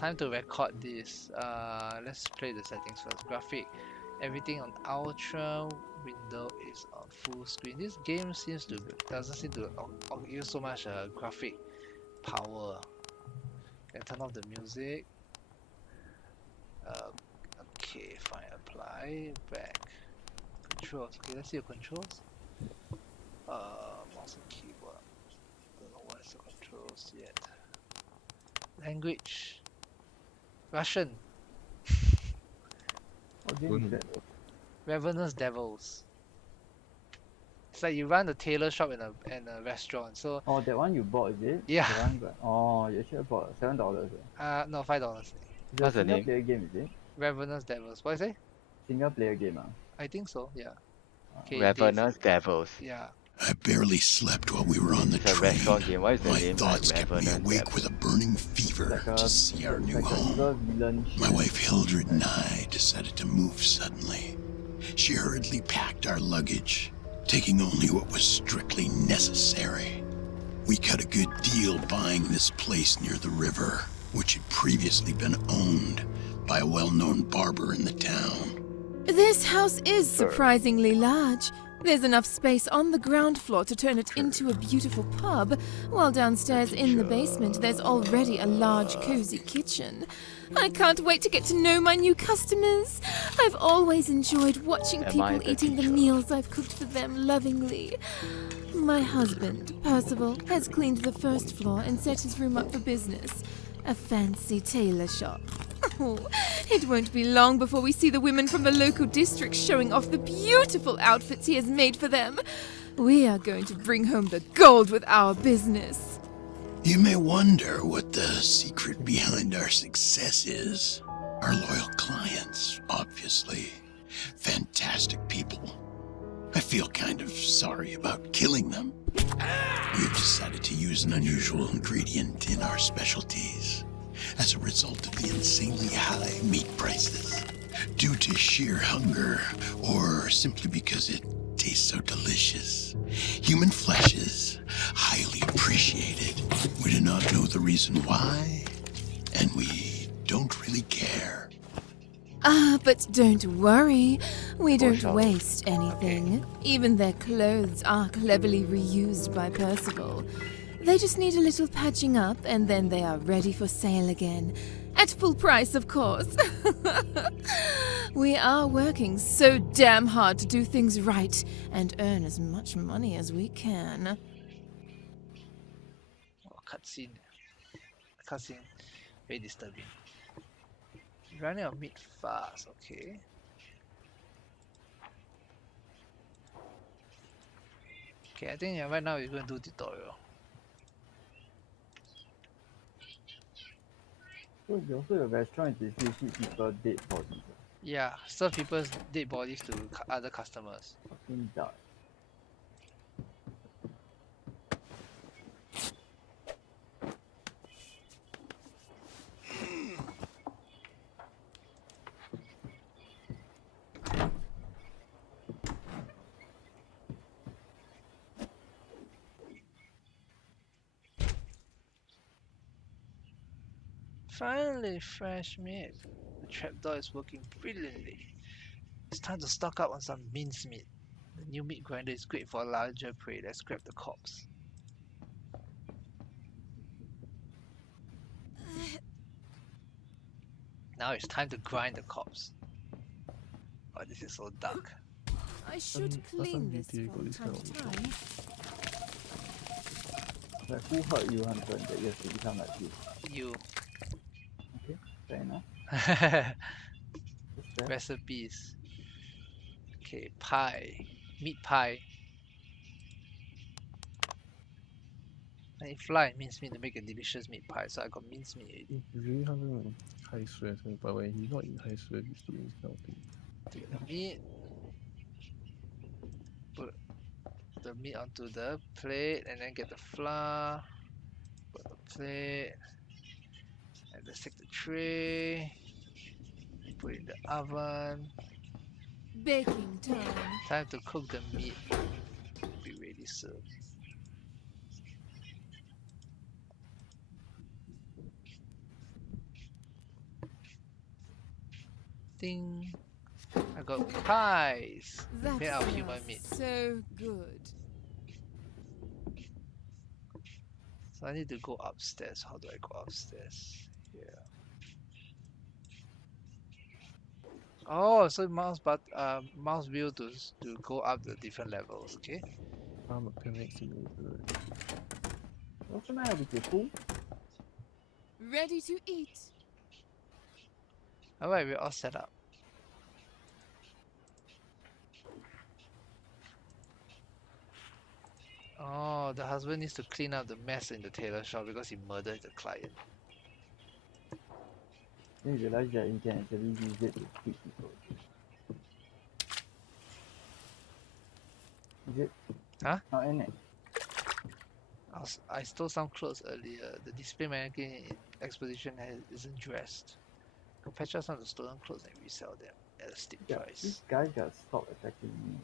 time to record this. Let's play the settings first. Graphic, everything on ultra. Window is on full screen. This game doesn't seem to use so much graphic power. Can turn off the music. Okay, fine. Apply. Back. Controls. Okay, let's see your controls. Mouse and keyboard. Don't know what is the controls yet. Language. Russian. What game is that? Ravenous Devils. It's like you run a tailor shop in a restaurant. So Oh, that one you bought, is it? yeah. The one, oh, you should have bought $7. No, $5. It's What's a the single name? player game, is it? Ravenous Devils. What is it? Single player game, I think so. Yeah. Okay. Ravenous Devils. Yeah. I barely slept while we were on the It's a train. restaurant game. Why is the My name thoughts like kept me Ravenous awake Devils? with a burning fever Like to see our new home. evil villain My shit. wife Hildred and I decided to move suddenly. She hurriedly packed our luggage, taking only what was strictly necessary. We cut a good deal buying this place near the river, which had previously been owned by a well-known barber in the town. This house is surprisingly large. There's enough space on the ground floor to turn it into a beautiful pub, while downstairs in the basement there's already a large, cozy kitchen. I can't wait to get to know my new customers. I've always enjoyed watching Am I people the eating the teacher? meals I've cooked for them lovingly. My husband, Percival, has cleaned the first floor and set his room up for business. A fancy tailor shop. Oh, it won't be long before we see the women from the local district showing off the beautiful outfits he has made for them. We are going to bring home the gold with our business. You may wonder what the secret behind our success is. Our loyal clients, obviously. Fantastic people. I feel kind of sorry about killing them. We've decided to use an unusual ingredient in our specialties as a result of the insanely high meat prices. Due to sheer hunger, or simply because it tastes so delicious. Human flesh is highly appreciated. We do not know the reason why, and we don't really care. But don't worry. We don't Foreshadowing. waste anything. Even their clothes are cleverly reused by Percival. They just need a little patching up, and then they are ready for sale again. At full price, of course. We are working so damn hard to do things right and earn as much money as we can. Oh, cutscene. Cutscene. Very disturbing. Running out of meat fast. Okay. Okay, I think right now we're going to do tutorial. So your restaurant is basically feed people dead bodies. Yeah, serve people's dead bodies to other customers. Fucking dark. Finally, fresh meat. The trapdoor is working brilliantly. It's time to stock up on some mincemeat. The new meat grinder is great for larger prey. Let's grab the corpse. Now it's time to grind the corpse. Oh, this is so dark. I should last time clean this GTA got from this time kind to of time. Like who hurt you, Hunter, that you have to become like this? You. Okay, fair enough. That's fair. Recipes. Okay, pie. Meat pie. I need flour and mincemeat to make a delicious meat pie, so I got mincemeat already. Usually 他是 high stress, but when he's not in high stress, he's doing this kind of thing. Take the meat. Put the meat onto the plate and then get the flour. Put the plate. And let's take the tray. Put it in the oven. Baking time. Time to cook the meat. Be ready soon. Ding! I got pies That made out of smells human meat. so good. So I need to go upstairs. How do I go upstairs? Here. Oh, so mouse wheel to go up the different levels. Okay. I'm a panic simulator. What's the matter with your food? Ready to eat. Alright, we're all set up. Oh, the husband needs to clean up the mess in the tailor shop because he murdered the client. Then you realize that you can actually use it to feed people. Is it? Huh? Not in it. I stole some clothes earlier. The display mannequin in exposition isn't dressed. Go patch up some of the stolen clothes and resell them at a steep Yeah, price. this guy got stopped attacking me.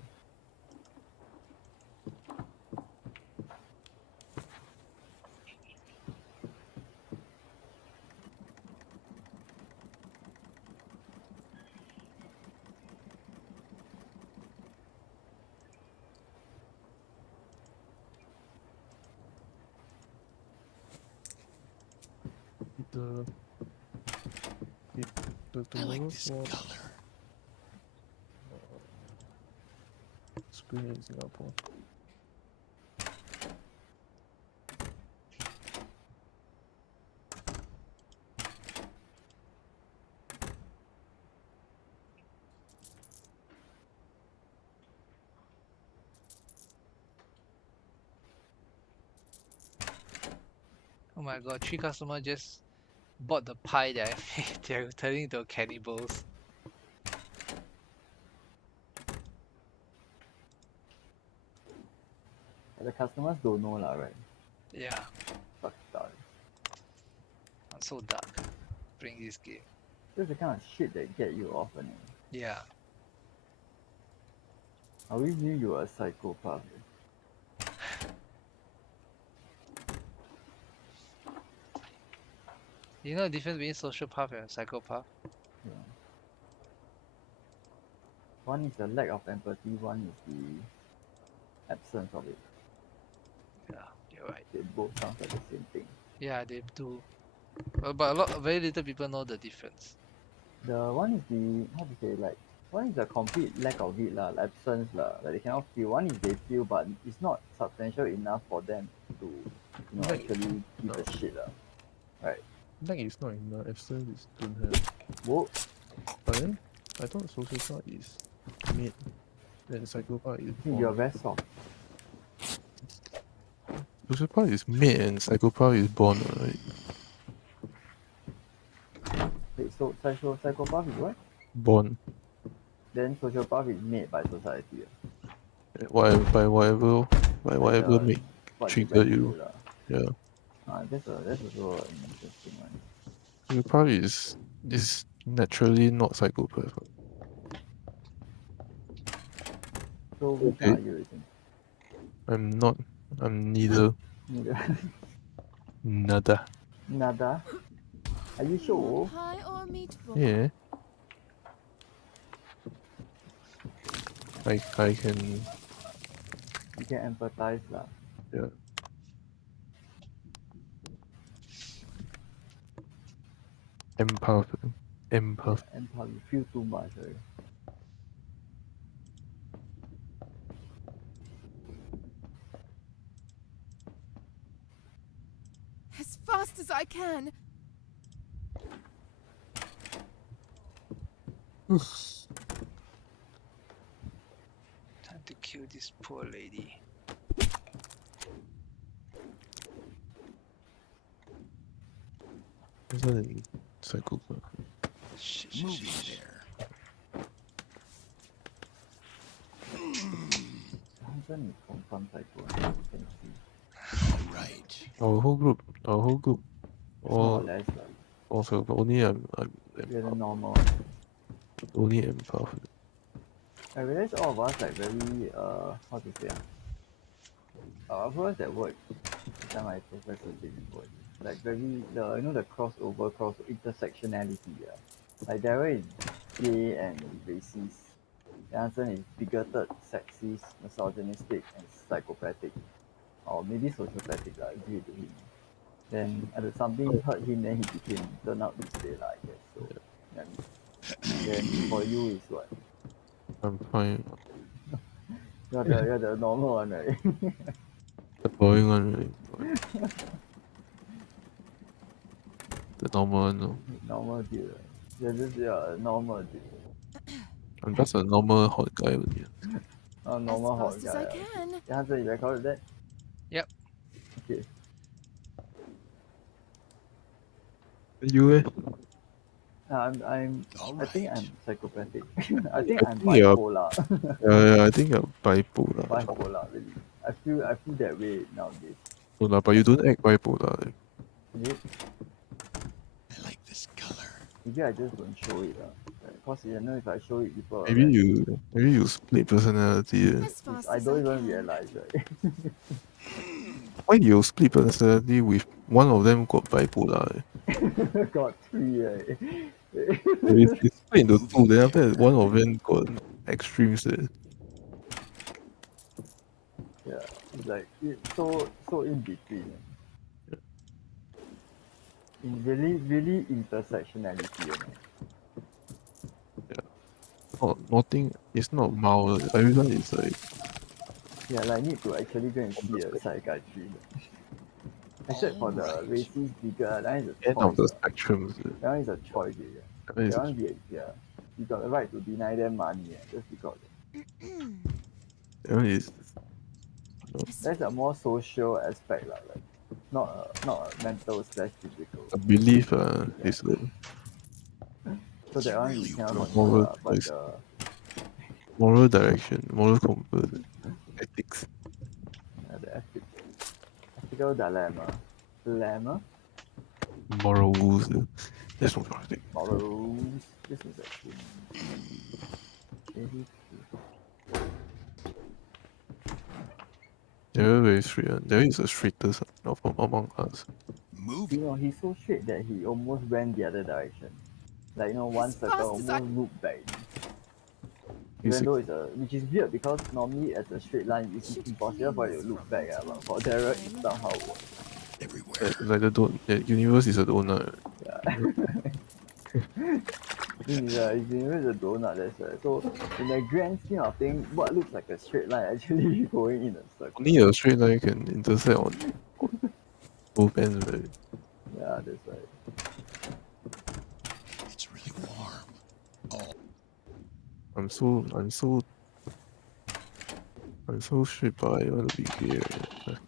The I tomorrow like this for color. spring in Singapore. Oh my god, 3 customers just bought the pie that I made. They're turning into cannibals. The customers don't know lah, right? Yeah, Fuck that. I'm so dark playing this game. That's the kind of shit that get you off, and Yeah. I always knew you were a psychopath. You know the difference between sociopath and psychopath? Yeah. One is the lack of empathy, one is the absence of it. Yeah, you're right. They both sound like the same thing. Yeah, they do. But very little people know the difference. The one is the, how to say, like, one is the complete lack of it lah, like absence lah, like they cannot feel. One is they feel, but it's not substantial enough for them to, Like, actually give no. a shit lah. Like it's not enough. Absence is don't have. Whoa, But then I thought sociopath is made and psychopath is you're born. very soft. Sociopath is made and psychopath is born, right? Wait, so psychopath is what? Born. Then sociopath is made by society. Whatever by whatever Like, make what they trigger went you. through lah. Yeah. That's also an interesting one. Psychopath is naturally not psychopath. So which one Okay. are you using? I'm not. I'm neither. Nada. Nada. Are you sure? Pie or meatball? Yeah. I can. You can empathize lah. Yeah. Empath. Empath. Empath, you feel too much, right? As fast as I can. Time to kill this poor lady. Isn't psychopath? Shit, Movie shit. there. Hansen is confirmed psycho. I can see. All right. Our whole group. More or All less like also only I'm we're the empath. normal. Only empath. I realize all of us like very how to say what was that word? The time my professor said before. Like very the the crossover intersectionality, yeah. Like Daryl is gay and racist. Johnson is bigoted, sexist, misogynistic, and psychopathic. Or maybe sociopathic, like, due to him. Then something hurt him, then he turned out this way, like, I guess. So, then, then for you is what? I'm fine. You're the normal one, right? The boring one, right? The normal one, no. Normal dude. Right? You're a normal dude. I'm just a normal hot guy only. A As normal hot fast guy. as I Okay. can. Johnson, you recorded that? Yep. Okay. You eh? All I think right. I'm psychopathic. I I think think I'm you're, bipolar. I think you're bipolar. Bipolar, really. I feel that way nowadays. No lah, but you don't act bipolar. Eh. Is it? I like this color. Maybe I just don't show it. Because you know, if I show it, people Maybe like, you split personality. Eh. As fast I as I don't even can. realize, right? Why you split personality with one of them got bipolar? Got three, right? It's split into two, Moving then after that there. one of them got extremes. Eh. Yeah, it's like it's so in between. In really intersectionality, you know. Nothing, it's not mild. Everyone is like Yeah, like need to actually go and on the see a spectrum, psychiatrist. Except All for the right. racist bigger, that is a end of choice. the spectrum. That one is a choice, yeah. That is That one be yeah. You got the right to deny them money, just because. that one is That's a more social aspect, like not a mental slash physical. a belief. Yeah. Is a So It's that one you really cannot control, moral but choice, moral direction, moral compass, ethics, the ethical dilemma, morals. That's not right. morals. This is actually very true. They're very straight. There is a straightest of among us. You moving. know, he's so straight that he almost went the other direction. Like, one As circle fast as I. almost loop back. He's Even though which is weird because normally as a straight line, it's Should impossible clean for you this to loop from back. the But top for each Derek, it time. somehow works. Everywhere. like the universe is a donut. Yeah. It's a donut, that's right. So, in the grand scheme of things, what looks like a straight line actually going in a circle. Only a straight line can intersect on both ends. Right? Yeah, that's right. It's really warm. Oh, I'm so I'm so I'm so straight, but I want to be gay. Right?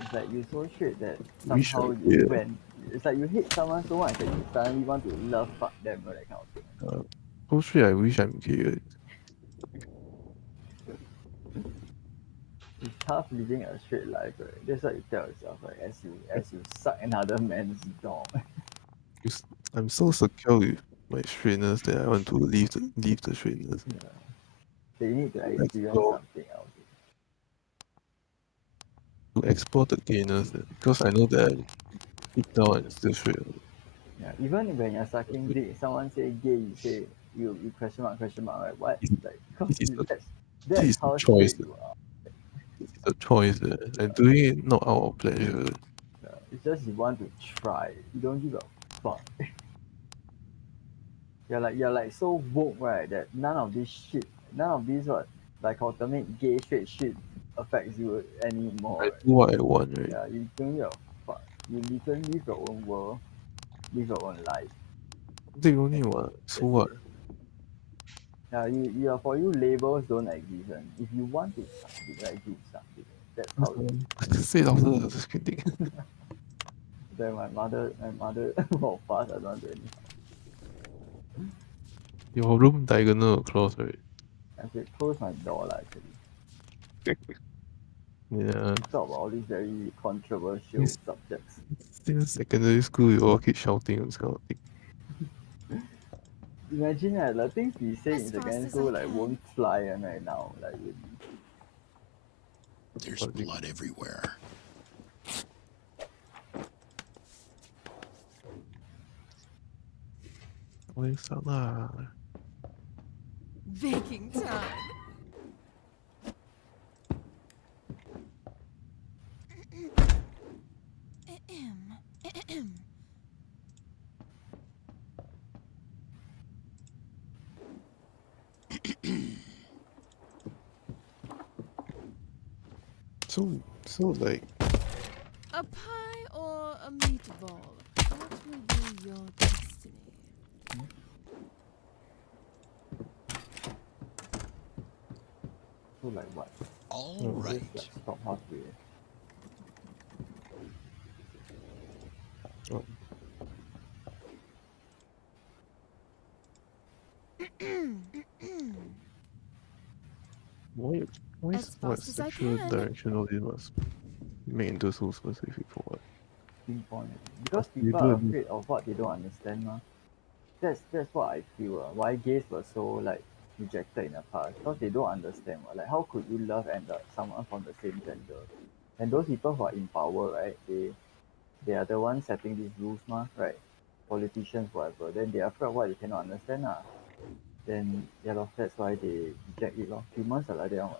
It's like you're so straight that Wish somehow I'm you gay. went. It's like you hate someone so much that you suddenly want to love fuck them, or that kind of thing. So straight, I wish I'm gay. Right? It's tough living a straight life, right? That's what you tell yourself, right? As you suck another man's dong. Because I'm so secure with my straightness that I want to leave the straightness. Yeah. They need to To experience explore something else. to explore the gayness because I know that deep down I'm still straight. Yeah. Even when you're sucking dick, someone say gay, you say you question mark, right? What? This Like, cause this is a this that's is a how choice. straight you are. This is a choice. I'm doing it not out of pleasure. Yeah. It's just you want to try. You don't give a fuck. You're like so woke, right? That none of this what dichotomic gay straight shit affects you I anymore. Right? do what I want, right? Yeah, you don't give a fuck. You literally live your own world, live your own life. They only That's, want. So that's what? it. Yeah, for you labels don't exist. And if you want to suck dick, like do suck dick. That's how it is. Say louder. Just kidding. Then my mother walk past, I don't want to anyhow. Your room diagonal across, right? I said close my door lah actually. Yeah. Talk about all these very controversial Since, subjects. since secondary school, you all keep shouting and this kind of thing. Imagine the things we say in As fast secondary as I school like can. won't fly right now. Like really. there's But blood everywhere. Boleh salah. Baking time. Ahem. So like, A pie or a meatball? What will be your destiny? So like what? All Oh, Just right. like stop halfway. oh, why As what fast as I sexual can. direction all this must make into so specific for what? Pinpoint. Because You people do are a bit afraid of what they don't understand, ma. That's what I feel. Why gays were so like rejected in the past because they don't understand. Like how could you love and someone from the same gender? And those people who are in power, right? They are the ones setting these rules, ma, right? Politicians, whatever. Then they are afraid of what they cannot understand, Then yeah, lor, that's why they reject it, lor. Humans are like that,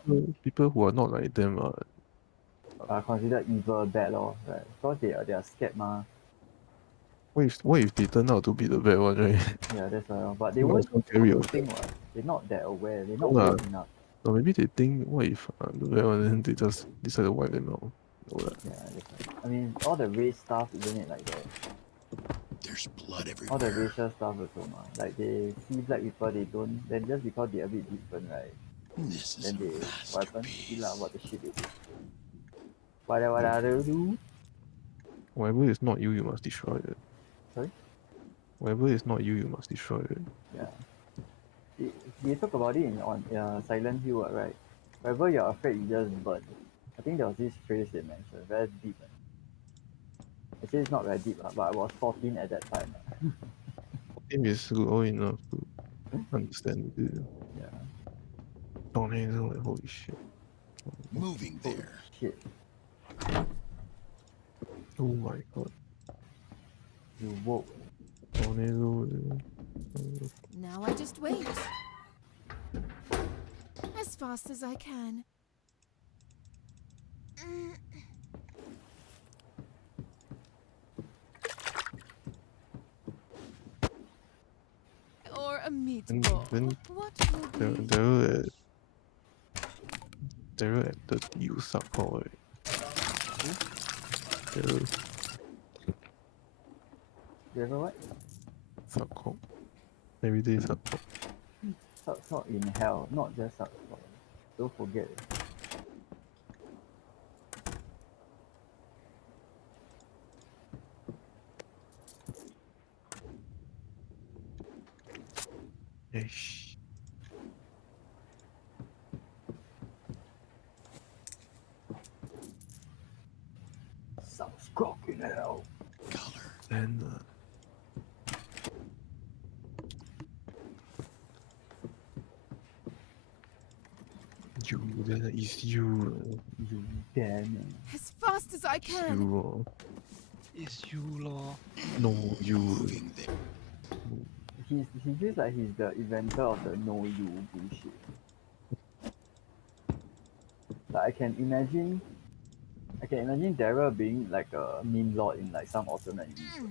people who are not like them are considered evil, bad, lor, right? Because they are scared, ma. what if they turn out to be the bad one, right? Yeah, that's why, lor. But they You might won't as well come carry to yourself. think, what? They're not that aware. They're No not lah. woke enough. Or maybe they think what if the bad one then they just decide to wipe them out. No lah. Yeah, that's right. I mean, all the race stuff, isn't it like that? There's blood All the everywhere. racial stuff also, ma. Like they see black people, they don't. Then just because they're a bit different, right? This is Then they a what happen? See lah, masterpiece. what the shit they do. What are they do? Whatever is not you, you must destroy it. Sorry. Whatever is not you, you must destroy it. Yeah. They talk about it in on Silent Hill, right? Wherever you're afraid, you just burn. I think there was this phrase they mentioned, very deep. Actually, it's not very deep, but I was 14 at that time. Game is good enough to understand it. Yeah. Tornado, like holy shit. Moving Holy there. shit. Oh my god. You woke. Tornado. Now I just wait. As fast as I can. Or a meatball. Then What will be? Daryl at the you suck call, right? Daryl You ever what? suck call. Everyday suck call. Suck in hell, not just suck. Don't forget it. Eish. Sucks cock in hell. Color. Then you then it's you. You damn it. As fast as I can. You It's you lor. no you. Moving there. He feels like he's the inventor of the no you bullshit. Like I can imagine Daryl being like a meme lord in like some alternate universe.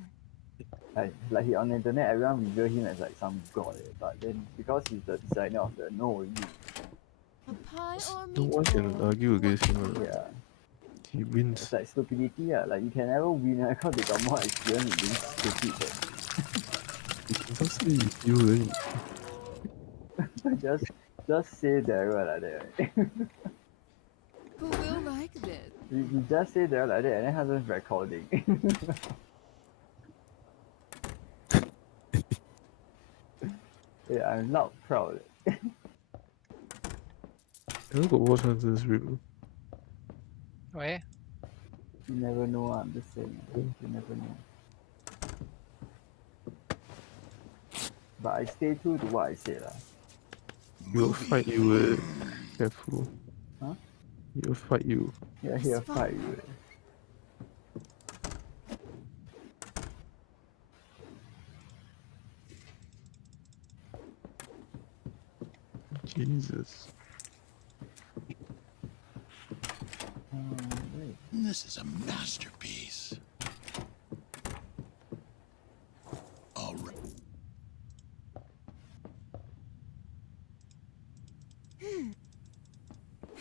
Like he on the internet, everyone revere him as like some god, but then because he's the designer of the no you, A pie or a No one can meatball? argue against him. yeah, He wins. it's like stupidity, Like you can never win because they got more experience in being stupid He can just say it's you then than just say Daryl like that. Right? Who will like this? you just say Daryl like that and then hasn't recording. Yeah, I'm not proud. I never got watch this review. Where? You never know, I'm just saying. You never know. But I stay true to what I said. He'll fight Moving. you. Careful. Huh? He'll fight you. Yeah, he'll fight you. Jesus. Wait. This is a masterpiece. All right.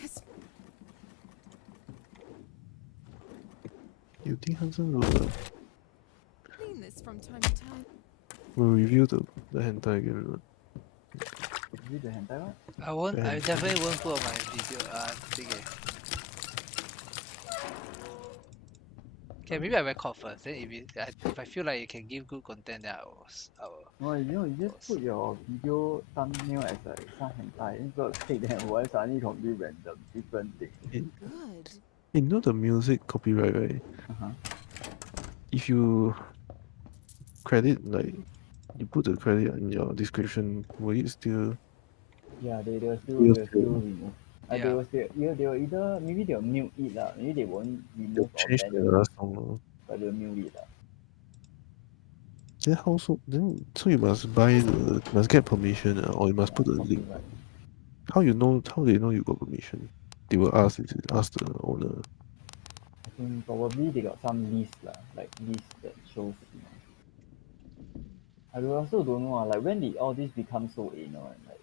Has You think Hansen clean this from time to time. will review the hentai again? Is it the hentai one? I definitely won't put on my video. Thing. Okay, maybe I record first. Then if I feel like it can give good content, then I will No, you just post. put your video thumbnail as like some hentai. Then people click then why suddenly completely random, different thing. Good. You know the music copyright, right? Uh-huh. If you credit like you put the credit in your description, will it still Yeah, they'll will still still remove. They Yeah. will still they will either maybe they'll mute it lah. Maybe they won't they'll remove or change ban the it, last song? but they'll mute it lah. Then how so you must buy must get permission or you must put the link. Copyright. How they know you got permission? They will ask the owner. I think probably they got some list lah, like list that shows. I also don't know like when did all this become so anal and like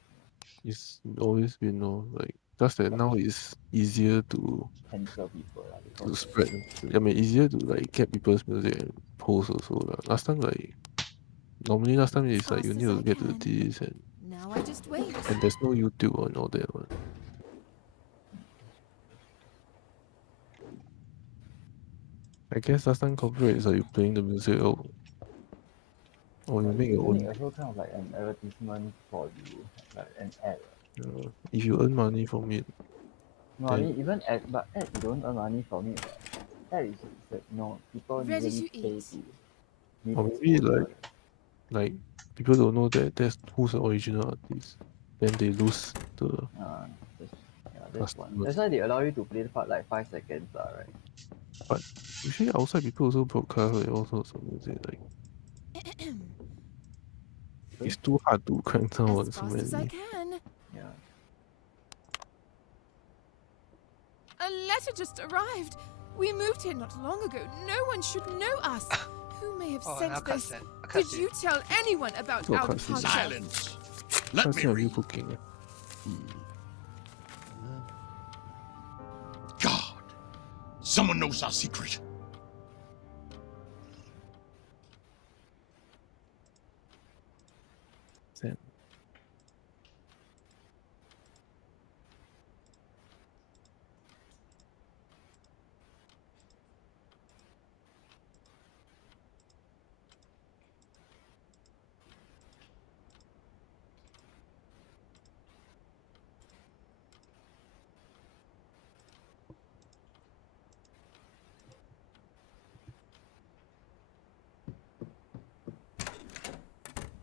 It's always been like just that now it's easier to cancel people lah because spread. I mean easier to like get people's music and post also lah. Last time last time it's like Fast you as need to I get to can. this and Now I just wait. there's no YouTube and all that one. I guess last time copyright is like you playing the music or you but make your isn't it own. also kind of like an advertisement for you, like an ad? If you earn money from it, No, I then mean even ad, but ad you don't earn money from it. Right? Ad is like people Ready usually to pay eat. to need or maybe exposure. like people don't know that's who's the original artist. Then they lose the Uh, that's, yeah, that's one. customers. That's why they allow you to play the part like 5 seconds, lah, right? But usually outside people also broadcast like all sorts of music. Like it's too hard to crank down As on so fast as I many. can. Yeah. A letter just arrived. We moved here not long ago. No one should know us. Who may have Oh, sent now this? cutscene. Did you tell anyone about Oh, our cutscene. departure? Silence. Let Can't me see are you read. cooking? God, someone knows our secret. Then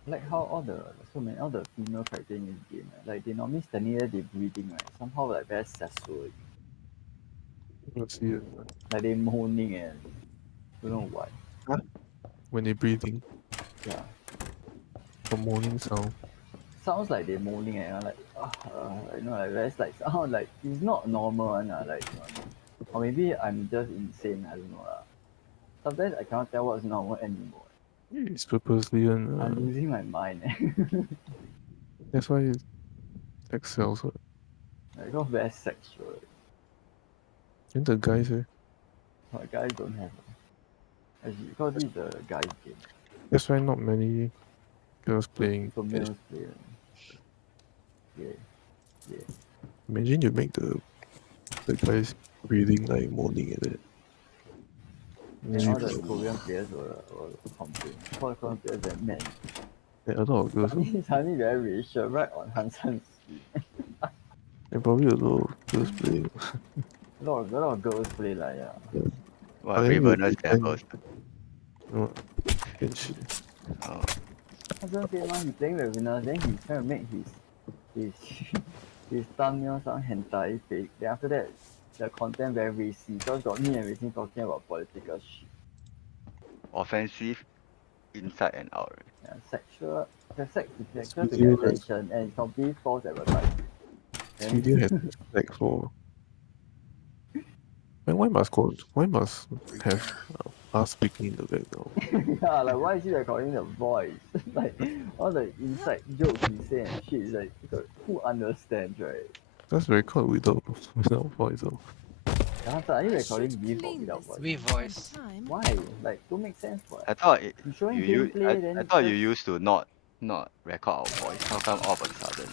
Like how all the female characters in this game, like they normally standing there, they breathing, right? Somehow like very sexual. let's see. Like they moaning and don't know why. When they breathing, Yeah. the moaning sound. Sounds like they moaning and like like very like sound like it's not normal one like or maybe I'm just insane, I don't know lah. Sometimes I cannot tell what's normal anymore. It's purposely and I'm losing my mind. that's why it's sex sells. Like got very sexual. Then the guys But guys don't have. Actually, because this is a guy's game. that's why not many girls playing. So males play. Yeah. Yeah. Imagine you make the guys breathing like moaning at it. And You all the Korean players will complain. All the Korean players are men. a lot of girls. Suddenly very racial right on Hansen's screen. And probably a lot of girls playing. A lot of girls play like yeah. But What, then you Ravenous can host? no, and shit. Oh, Hansen said man, he playing Ravenous, then he's trying to make his his thumbnail some hentai fake. Then after that the content very racy because got me and Racing talking about political shit. offensive, inside and out. Yeah, sexual the sex is sexual to Exclusive, get attention and it's completely false advertising. Then studio has respect for. And why must have us speaking in the background? yeah, like why is he recording the voice? Like all the inside jokes he say and shit is like who understands, right? Just record without without voice. Oh. Yeah, so are you I recording should with or clean without this voice? With from time voice. to time. Why? Like don't make sense what? I thought You showing you gameplay then I thought you just used to not record our voice. How come all of a sudden?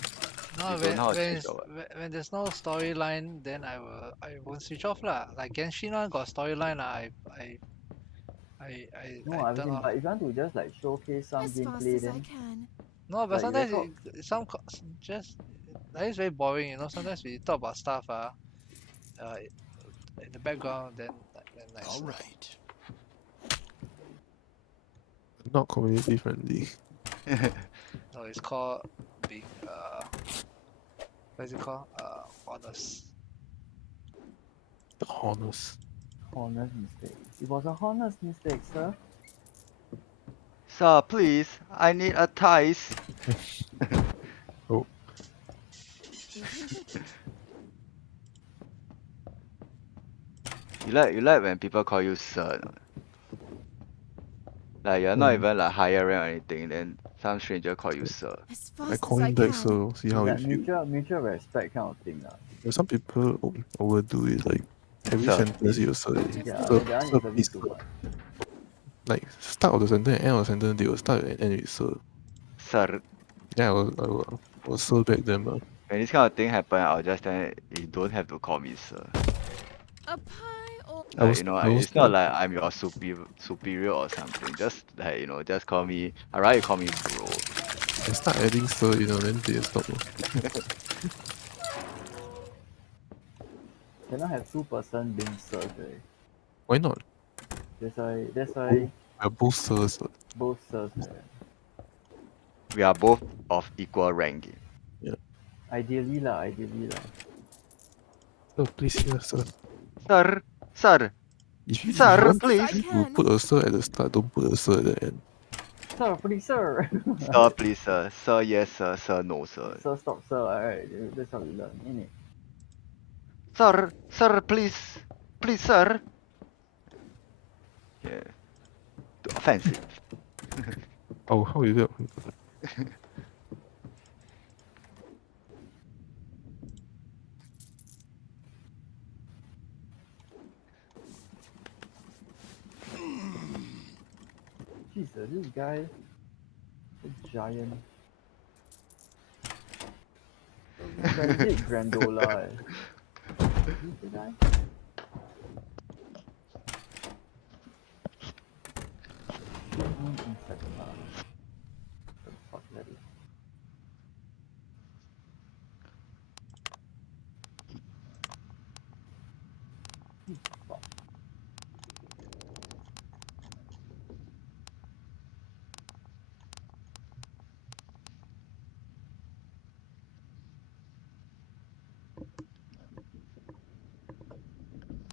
No, You don't know how to change or what? when there's no storyline, then I won't switch off lah. Like Genshin one got storyline lah. no, I I turn mean, off. but if you want to just like showcase some As fast gameplay, as I then can. No, but like you sometimes record. just that is very boring. You know, sometimes we talk about stuff uh in the background, then All nicer. right. Not community friendly. No, it's called being what is it called? Honest. The honest. Honest mistake. It was a honest mistake, sir. Sir, please, I need a ties. Oh, You like when people call you sir, or not? Like you're not mm. even like higher rank or anything, then some stranger call you sir. As I fast as call I him back, can. so see how It's he like feel. mutual respect kind of thing. Some people overdo it. Like every Sir, sentence you say, Yeah, sir, that one sir, is a please, bit too sir. much. Like start of the sentence, end of the sentence, they will start and end with sir. sir. Yeah, I will sir back them. When this kind of thing happen, I'll just tell you, you don't have to call me sir. A pie or I Like was I was it's not start. like I'm your superior or something. Just like just call me. I rather you call me bro. I start adding sir, then they stop. Cannot have two-person being served, right? Why not? That's why We're both sirs. both serves, right? We are both of equal rank. Ideally lah. Sir, please here, sir. Sir, sir, If you sir, want fast as I please. to can. put a sir at the start, don't put a sir at the end. Sir, please, sir. Sir, please, sir. Sir, yes, sir. Sir, no, sir. Sir, stop, sir. Alright, that's how we learn, innit? Sir, sir, please. Please, sir. Yeah. Too offensive. Oh, how is it? Jesus, this guy, a giant. Legit Grandola, Who's the guy? Insecta. What the fuck that is? Fuck.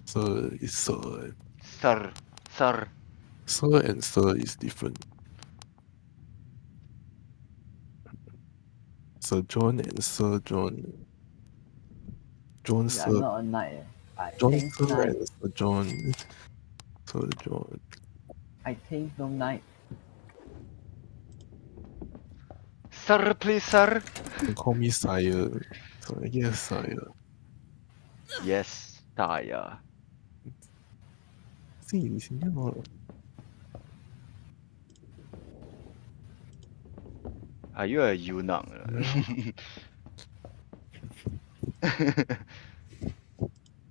Sir is sir. Sir, sir. Sir and sir is different. Sir John and Sir John. John Yeah, I'm Sir. not a knight. I John think Sir knight. and Sir John. Sir John. I think no knight. Sir, please, sir. You can call me sire. So yes, sire. Yes, Taya. See, 你新加坡了。 Are you a eunuch?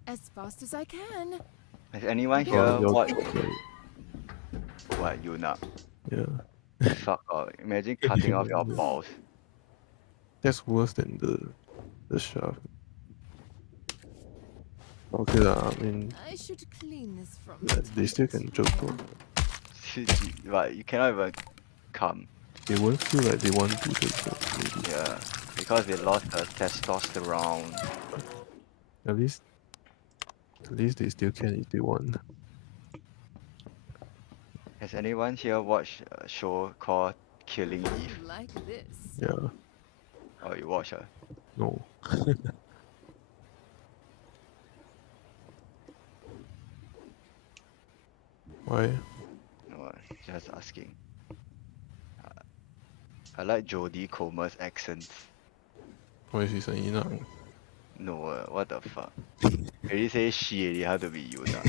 As fast as I can. Has anyone Oh, here your watched job, right? what eunuch? Yeah. Fuck off. Imagine cutting off your balls. That's worse than the shaft. Okay lah, I mean, I should clean this from they time still to can joke though. But you cannot even come. They won't feel like they want to joke though, maybe. Yeah. Because they lost the testosterone. At least they still can if they want. Has anyone here watched a show called Killing Eve? like this. Yeah. Oh, you watch her? No. Why? No, just asking. I like Jodie Comer's accents. Why is he saying that? No, what the fuck? Already say she already, how to be Yuna?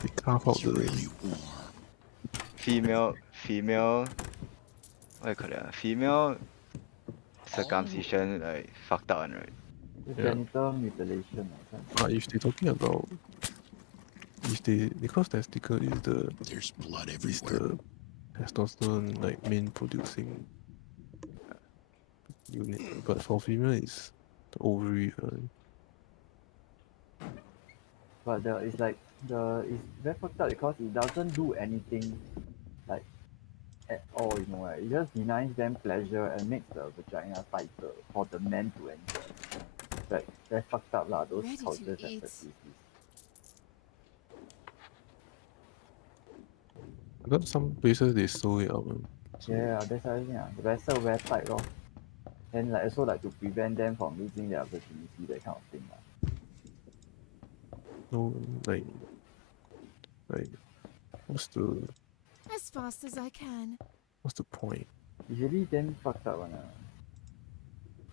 They carve out It's the really warm. female, what you call it? Female circumcision, like fucked up one, right? yeah. Genital mutilation or something. But if they're talking about if they because testicle There's blood is everywhere. the testosterone like main producing unit, but for female it's the ovary. But it's like it's very fucked up because it doesn't do anything like at all, you know, right? It just denies them pleasure and makes the vagina tighter for the men to enjoy. Like very fucked up lah, those Ready to cultures and eat. practices. I got some places they sew it up. So Yeah, that's why the vessel very tight lor. And like also like to prevent them from losing their virginity, that kind of thing lah. no like what's the As fast as I can. what's the point? It's really damn fucked up one lah.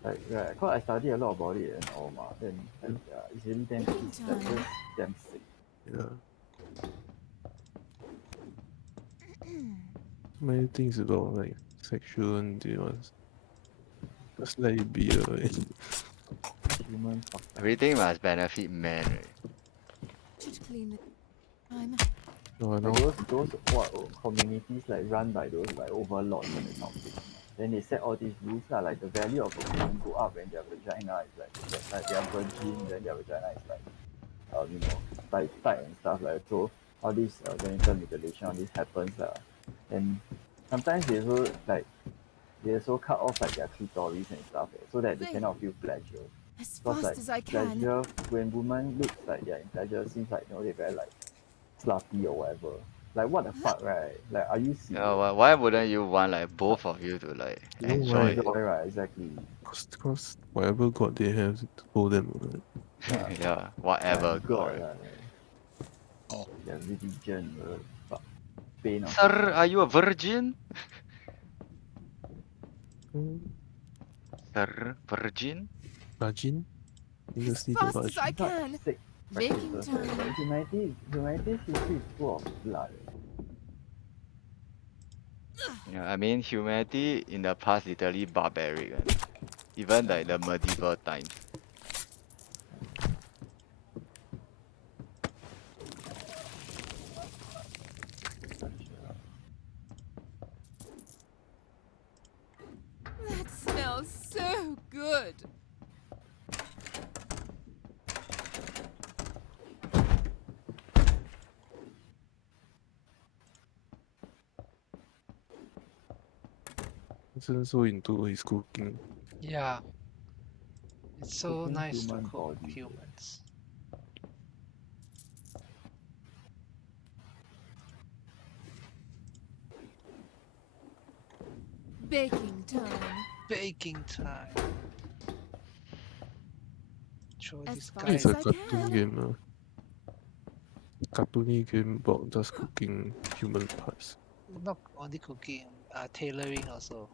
Like yeah, cause I study a lot about it and all ma. Then like, yeah, it's really damn it's like just damn sick. Yeah. So many things about like sexual and they must just let it be Human fucked up. Everything must benefit men, right? Should clean the time. No, I know. Like those what communities like run by those like overlords and that kind of thing. Then they set all these rules lah, like the value of a woman go up when their vagina is like they are virgin, then their vagina is like you know tight and stuff like that. So all this genital mutilation, all this happens lah. And sometimes they also cut off like their clitoris and stuff so that they cannot feel pleasure. As Because fast like as I can. pleasure when women looks like they're in pleasure seems like they're very like sloppy or whatever. Like what the fuck, right? Like are you serious? Why wouldn't you want like both of you to like You know enjoy why? it? Enjoy, right? Exactly. Because whatever god they have to hold them. Yeah. Yeah, whatever God, god. Oh. their religion, fuck, pain of Sir, are you a virgin? Sir, virgin? Rajin? You As just need to fast as I Rajin. can. sick Baking practices. Right? time. Like humanity's history is full of blood. Yeah, I mean humanity in the past literally barbaric, and even like the medieval times. That smells so good. Isn't so into his cooking. Yeah. It's so Cooking nice to human cook body. humans. Baking time. Baking time. Show As these fast It's as a guys. I cartoon can. game. Cartoony game about just cooking human parts. Not only cooking, tailoring also.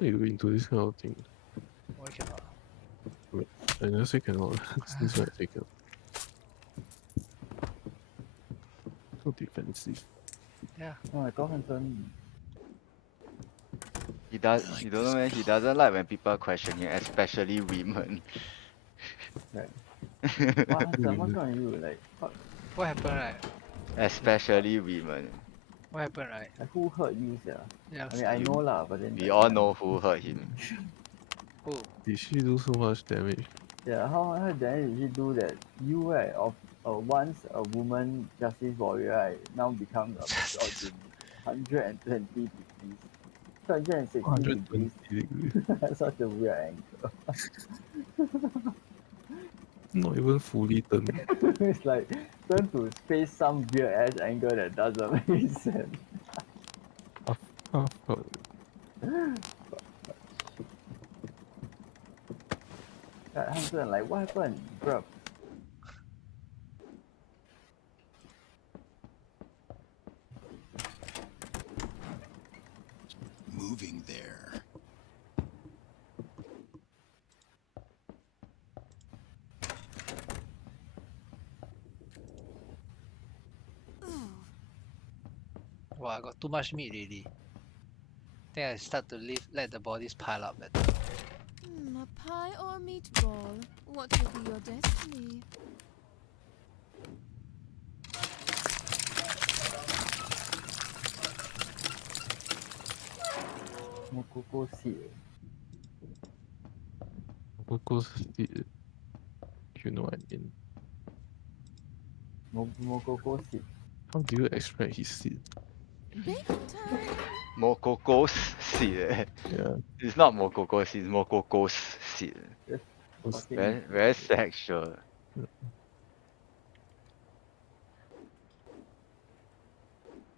You into this kind of thing. Why cannot? I never say cannot. This is why I say cannot. So defensive. Yeah. Oh my god, Hanson. He does. I like You don't this know, man. He color. doesn't like when people question him, especially women. Right. What Hanson, what's wrong with you? Like, What happened, right? Especially women. What happened, right? like who hurt you, yeah? Yeah. I mean, I know lah, but then We like, all yeah, know who hurt him. Who? Did she do so much damage? yeah, how did he do that? You right of once a woman justice warrior right now become a misogynist. 120 degrees. 260 120 degrees. degrees. Such a weird angle. Not even fully turned. It's like turn to face some weird ass angle that doesn't make sense. Half, half, Got Hanson, like, what happened, bro? Moving there. Wow, I got too much meat already. Think I start to let the bodies pile up better. A pie or a meatball? What will be your destiny? Mokoko seed. Cocoa seed, if you know what I mean. Mokoko seed. How do you extract his seed? Bacon time! Mokoko's seed. Yeah, It's not Mokoko seed, it's Mokoko's seed. Just those- fucking Very sexual.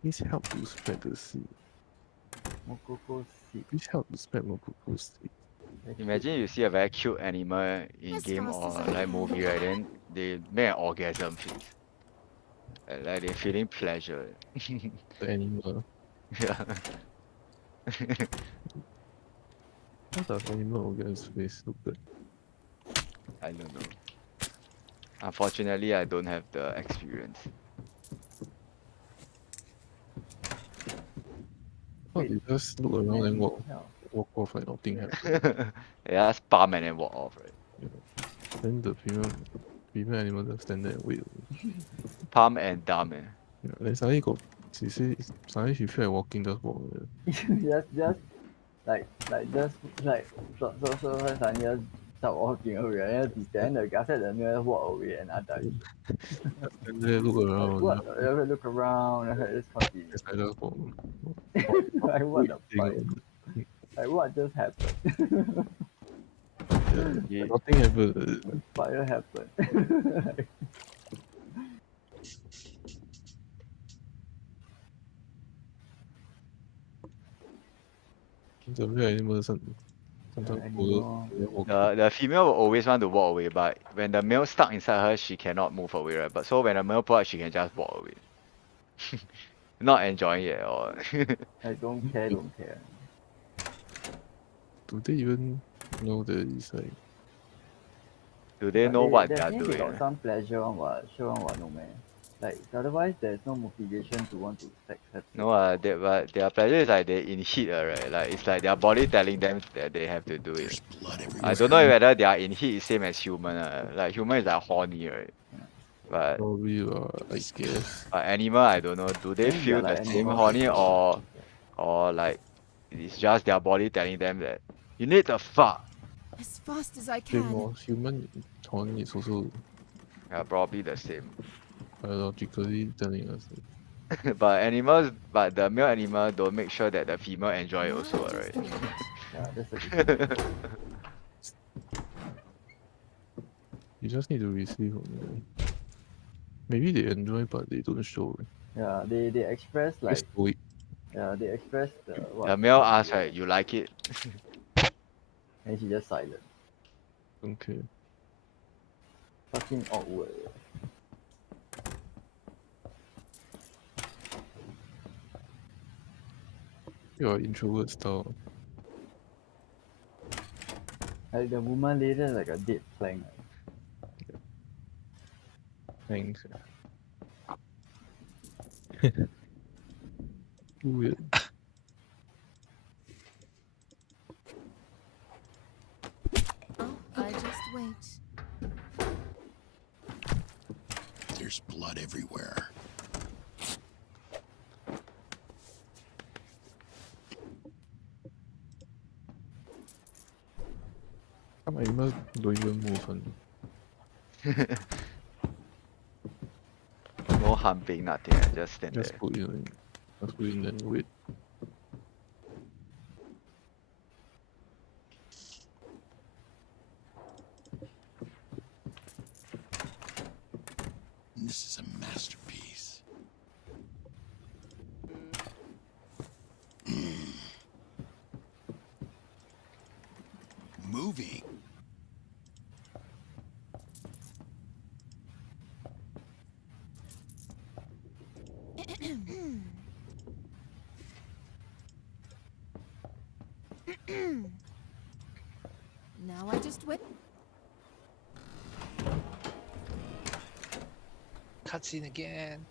please help to spread the seed. Mokoko seed. Please help to spread more cocoa seed. Imagine you see a very cute animal in As game fast or as I like can. movie, right? Then they make an orgasm face. Like they're feeling pleasure. The animal. Yeah. How does animal organs face look like? I don't know. Unfortunately, I don't have the experience. How Wait, they just look around man, and walk hell. off like nothing happened. They just palm and then walk off, right? Then the female animal just stand there and wait. Palm and dumb, eh? Yeah, then suddenly suddenly she feel like walking, just walk. just so suddenly just start walking away and just stand there, after the mirror walk away and I died. Just stand there, look Like around. what? Ever look around and just continue. Just like just walk. Like what the fuck? Waiting. Like what just happened? Yeah, You, nothing happened. Fire happened. The real animal sometimes Animal. walk. the female will always want to walk away, but when the male stuck inside her, she cannot move away, right? But so when the male pull out, she can just walk away. Not enjoying it at all. I don't care. Do they even know that it's like Do they But know what they that are means they doing? got some pleasure on what, sure on what, no man. Like otherwise, there's no motivation to want to sex have sex. No, but their pleasure is like they in heat, right? Like it's like their body telling them that they have to do it. There's blood I don't know everywhere. whether they are in heat is same as human. Like human is like horny, right? But probably I guess. animal, I don't know. Do they I mean, they're feel the like same animals horny also. or like it's just their body telling them that you need to fuck? As fast as I Same can. or human horny is also Yeah, probably the same. biologically telling us that but the male animal don't make sure that the female enjoy it also, Now right? just wait. Yeah, that's a different. you just need to receive only. Maybe they enjoy but they don't show. Yeah, they express They like stoic. they express the what. The male asks, right, you like it? And she just silent. Okay. Fucking awkward. Your introvert style. Like the woman later like a dead plank. Thanks. Weird. Oh, I just wait. There's blood everywhere. Some animals don't even move one. No humping, nothing. I just stand Just there. put in and wait. This is a masterpiece. Now I just wait. Cutscene again.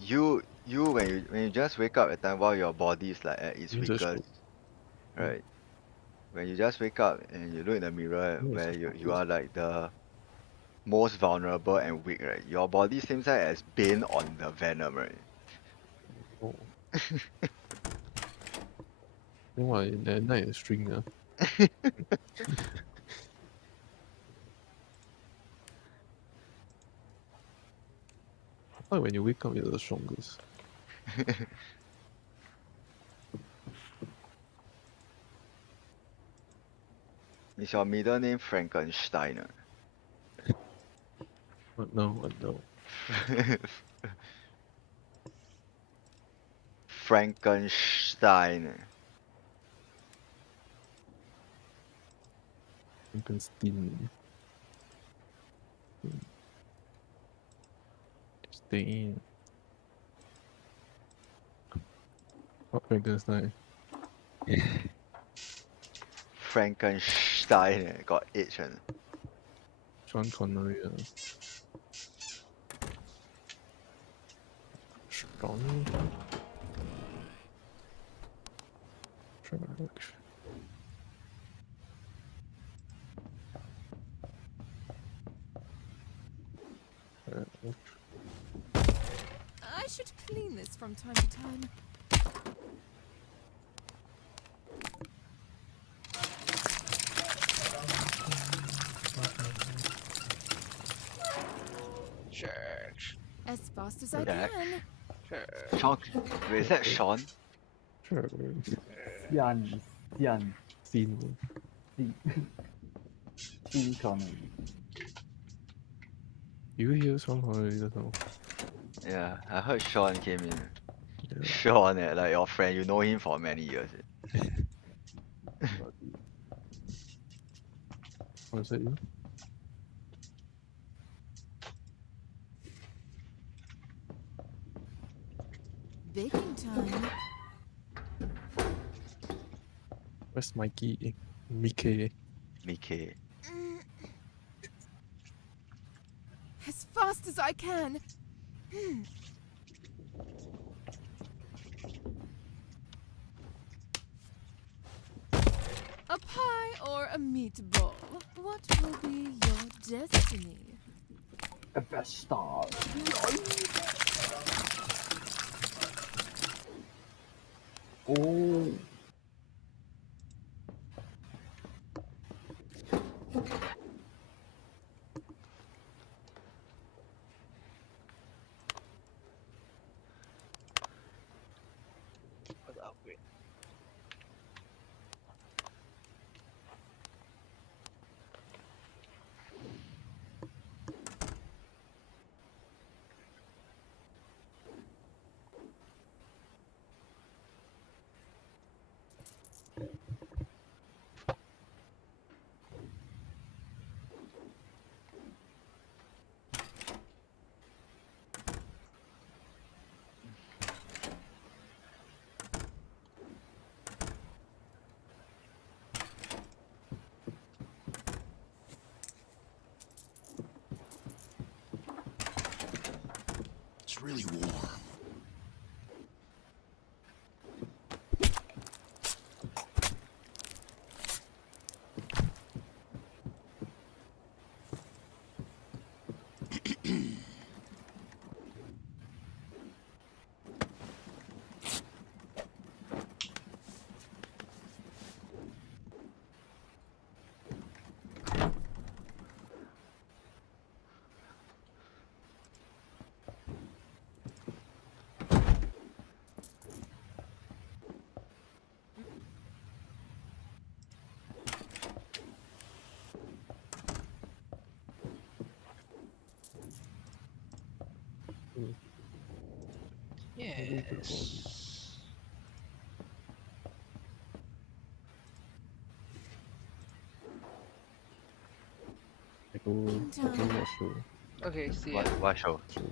You when you just wake up at time while your body is like at its You just weakest, right? When you just wake up and you look in the mirror Yes. where you are like the most vulnerable and weak, right? Your body seems like as bane on the venom, right? Oh. Then what? At night string Why when you wake up you're the strongest? Is your middle name Frankenstein? What now? What now? Frankenstein. Frankenstein. Stein. What Frankenstein? Frankenstein got H and Sean Connery. Strong. Trash. I should clean this from time to time. Church. As fast as I Jack. can. Church. Sean. Wait, is that Sean? Sure. Xian, Xian, Scene. Sean Connery. You hear Sean Connery just now? Yeah, I heard Sean came in. Yeah. Sean, like your friend, you know him for many years. What's that you? Baking time. Where's Mikey? Mickey. Mickey. Mm. As fast as I can. A pie or a meatball? What will be your destiny? A best star. Oh, What upgrade? It's really warm. Yes. I go watch show. Okay, see ya. What show? So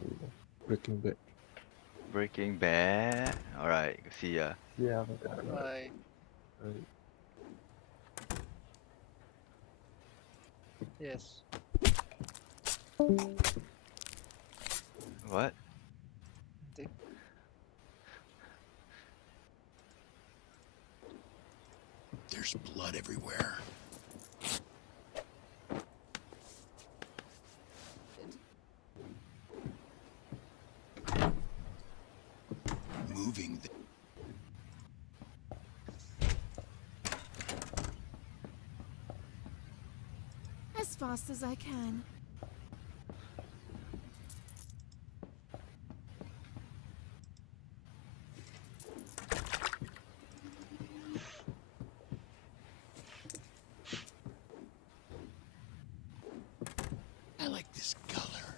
Breaking Bad. Breaking Bad. Alright, see ya. Yeah, bye-bye. Bye. Right. Yes. What? Think. There's blood everywhere. Moving the As fast as I can. I like this color.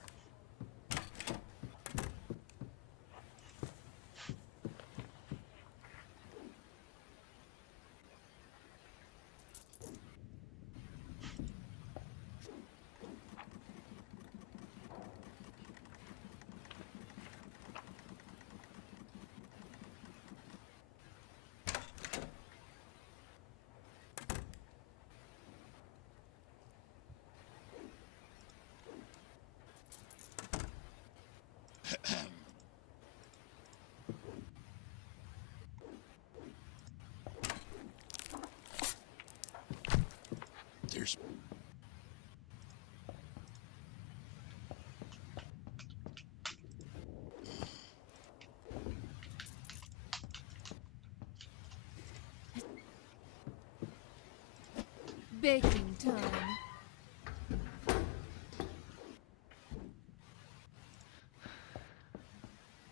There's Baking time.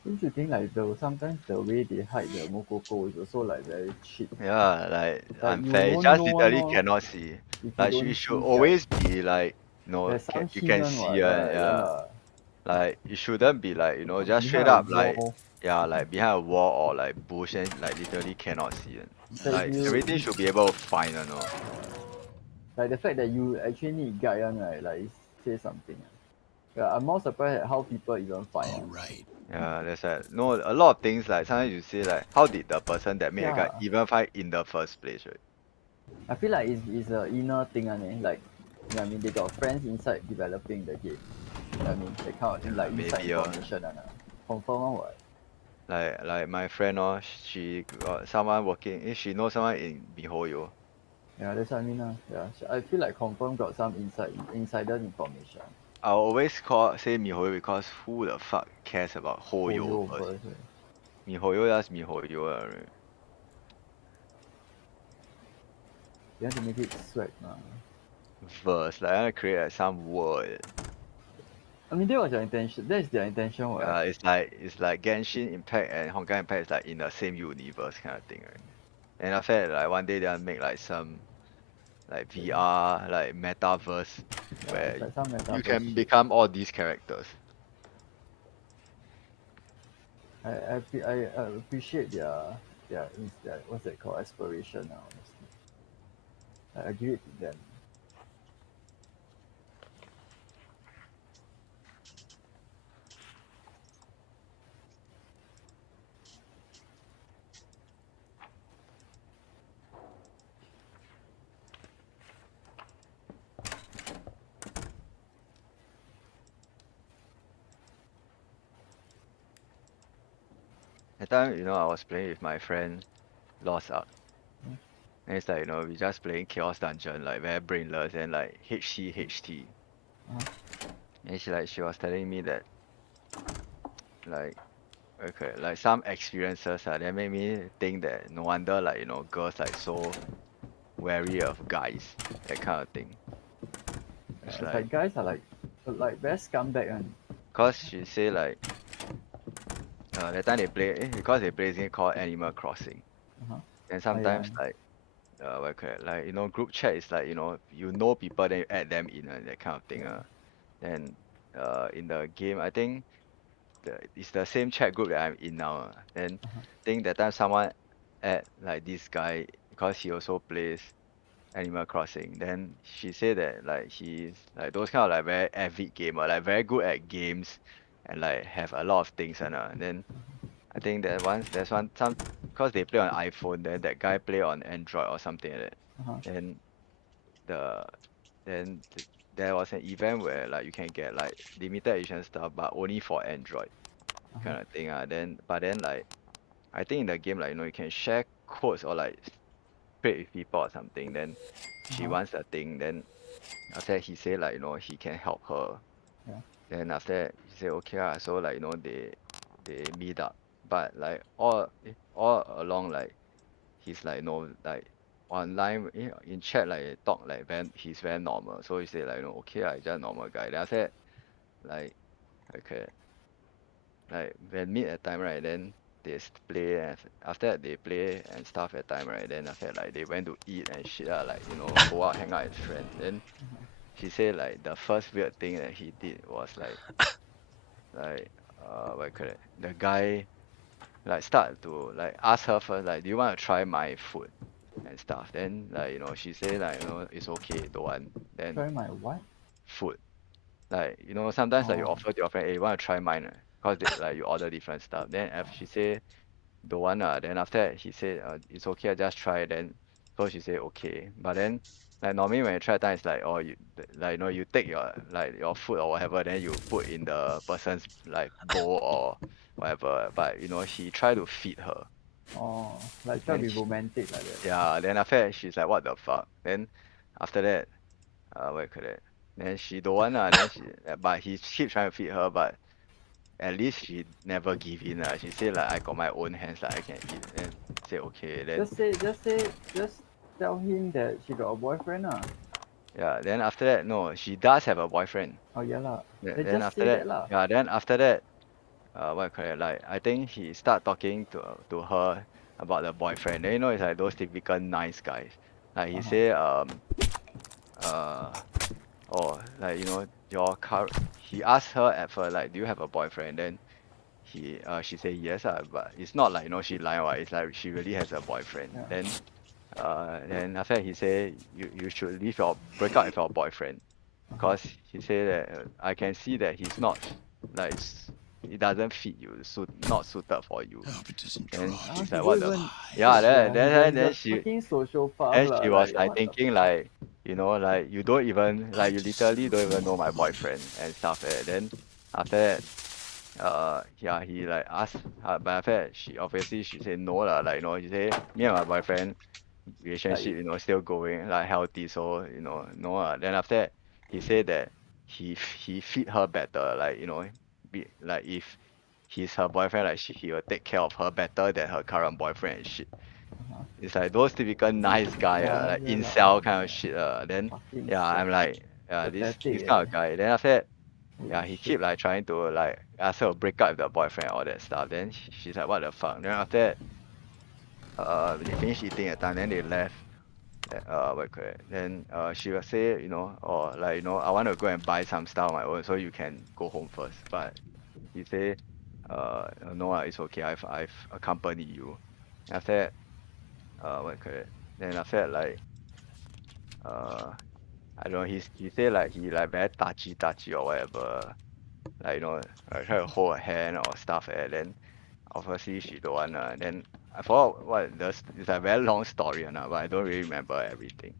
Don't you think like sometimes the way they hide the Mokoko is also like very cheap? Yeah, like Like you unfair. You won't just know one literally lor cannot see. if you Like don't it should see guide. always be like, There's some you hint can one see what, one, right? Yeah yeah. lah. Like it shouldn't be like, just straight Behind a up like, wall. yeah, like behind a wall or like bush and like literally cannot see it. Like Like you, everything should be able to find, like the fact that you actually need guide one, right? Like it say something. Yeah, I'm more surprised at how people even find. all right. Yeah, that's right. No, a lot of things like sometimes you say like, how did the person that made a guide Yeah, even find in the first place, right? I feel like it's a inner thing, like, you know what I mean? They got friends inside developing the game. You know what I mean? They kind of Yeah, like inside maybe information and confirm one what. like my friend she got someone working, she knows someone in Mihoyo. Yeah, that's what I mean. Yeah, so I feel like confirm got some insider information. I'll always say Mihoyo because who the fuck cares about Oh, Hoyo yo, first? verse. Mihoyo just Mihoyo, right? You have to make it swag, Verse, like I want to create like some word. I mean, that was your intention. That's their intention, what? It's like Genshin Impact and Honkai Impact is like in the same universe kind of thing, right? And I felt like one day they'll make like some like VR like metaverse Yeah, where it's like some you metaverse can shit. become all these characters. I appreciate their what's that called, aspiration now, honestly. I give it to them. That time, I was playing with my friend Lost Ark. Mm. And it's like, we just playing Chaos Dungeon, like very brainless and like HT. Uh-huh. And she was telling me that like okay, like some experiences that made me think that no wonder like, girls like so wary of guys, that kind of thing. It's It's like like guys are like very scumbag and cause she say like that time they play because they play this game called Animal Crossing. uh-huh. And Oh, yeah. sometimes like what you call it, like group chat is like you know people then you add them in that kind of thing. Then in the game I think it's the same chat group that I'm in now. Then Uh-huh. think that time someone add like this guy because he also plays Animal Crossing. Then she said that like he's like those kind of like very avid gamer, like very good at games, and like have a lot of things and then I think that once there's one some cause they play on iPhone, then that guy play on Android or something like that. Uh-huh. Then the there was an event where like you can get like limited edition stuff but only for Android Uh-huh. kind of thing. Then but then like I think in the game like you can share codes or like trade with people or something. Then she Uh-huh. wants a thing. Then after that he say like he can help her. Yeah. Then after that he say okay so like they meet up. But like all along like he's like like online in chat like talk like he's very normal. So he say like okay just normal guy. Then after that like okay like when meet at time right then they play and after that they play and stuff at time right then after that like they went to eat and shit like go out hang out with friends. Then she said like the first weird thing that he did was like what you call it the guy like start to like ask her first like do you want to try my food and stuff. Then like she say like it's okay don't want. Then Try my what? food like sometimes like you Oh. offer to your friend hey you want to try mine cause they like you order different stuff. Then if she say don't want then after that he said it's okay I just try. Then so she say okay. But then like normally when you try time it's like oh you like you take your like your food or whatever then you put in the person's like bowl or whatever. But he try to feed her. Oh. Like try to Then be she, romantic like that. yeah then after that she's like what the fuck. Then after that what you call that then she don't want then she but he keep trying to feed her. But at least she never give in she say like I got my own hands like I can eat. Then say okay. Then Just tell him that she got a boyfriend ah. yeah then after that no she does have a boyfriend. Oh yeah lah. Then Then then just after say that that lah. yeah then after that what you call it like I think he start talking to her about the boyfriend. Then it's like those typical nice guys. Like he Uh-huh. say uh oh like your car he asked her at first like do you have a boyfriend. Then she say yes but it's not like she lying it's like she really has a boyfriend. Yeah. Then after that he say you should break up with your boyfriend Uh-huh. because he say that I can see that he's not like it doesn't fit you not suited for you. I hope it doesn't Then draw Ah, she's too he like don't what many the even yeah shit lies. sia. He's then a fucking sociopath then lah. she was Like like what the thinking fuck? like like you don't even I like you just literally don't even know my want boyfriend and stuff then after that yeah he like asked but after that she said no lah like she say me and my boyfriend Like relationship still going like healthy. So no then after that he said that he feed her better like like if he's her boyfriend like he will take care of her better than her current boyfriend and shit. uh-huh. It's like those typical nice guy Yeah, like yeah lah. incel kind of shit then Fucking yeah I'm like yeah this pathetic kind of guy. Then after that Holy yeah he shit. keep like trying to like ask her to break up with the boyfriend all that stuff. Then she's like what the fuck. Then after that they finish eating at time then they left. What you call it then she will say or like I want to go and buy some stuff on my own so you can go home first. But he say no it's okay I've accompanied you. After that what you call it then after that like uh I don't know he say like he like very touchy or whatever like try to hold her hand or stuff then obviously she don't want then I forgot what it's a very long story but I don't really remember everything.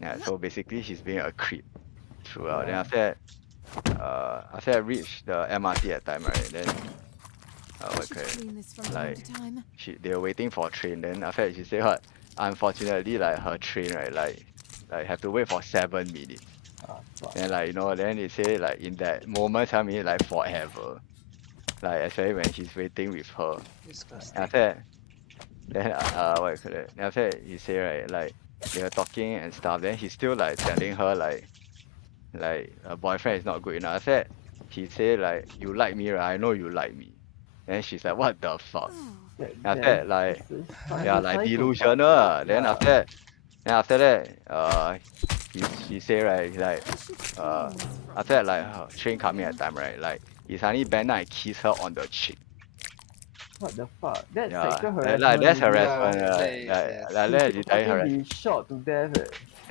Yeah, so basically she's being a creep throughout. Then Yeah. after I reach the MRT at time right then I should okay clean this from time like to time. they were waiting for a train. Then after that she say what unfortunately like her train right like have to wait for 7 minutes. Ah, fuck. Then like then they say like in that moment 7 minutes like forever. Like especially when he's waiting with her. And Disgusting. after that then what you call it then after that he say right like they were talking and stuff. Then he's still like telling her like a boyfriend is not good enough. After that he say like you like me right I know you like me. Then she's like what the fuck. That, Then after that that like he's yeah a like psychopath. delusional then Yeah. after that he say right like I should clean uh this from after that like time her to train coming at time. time right like he suddenly bend down and kiss her on the cheek. What the fuck? That's Yeah sexual like harassment that's already Yeah, harassment lah. that is, yes. like He that should literally fucking harassment. be shot to death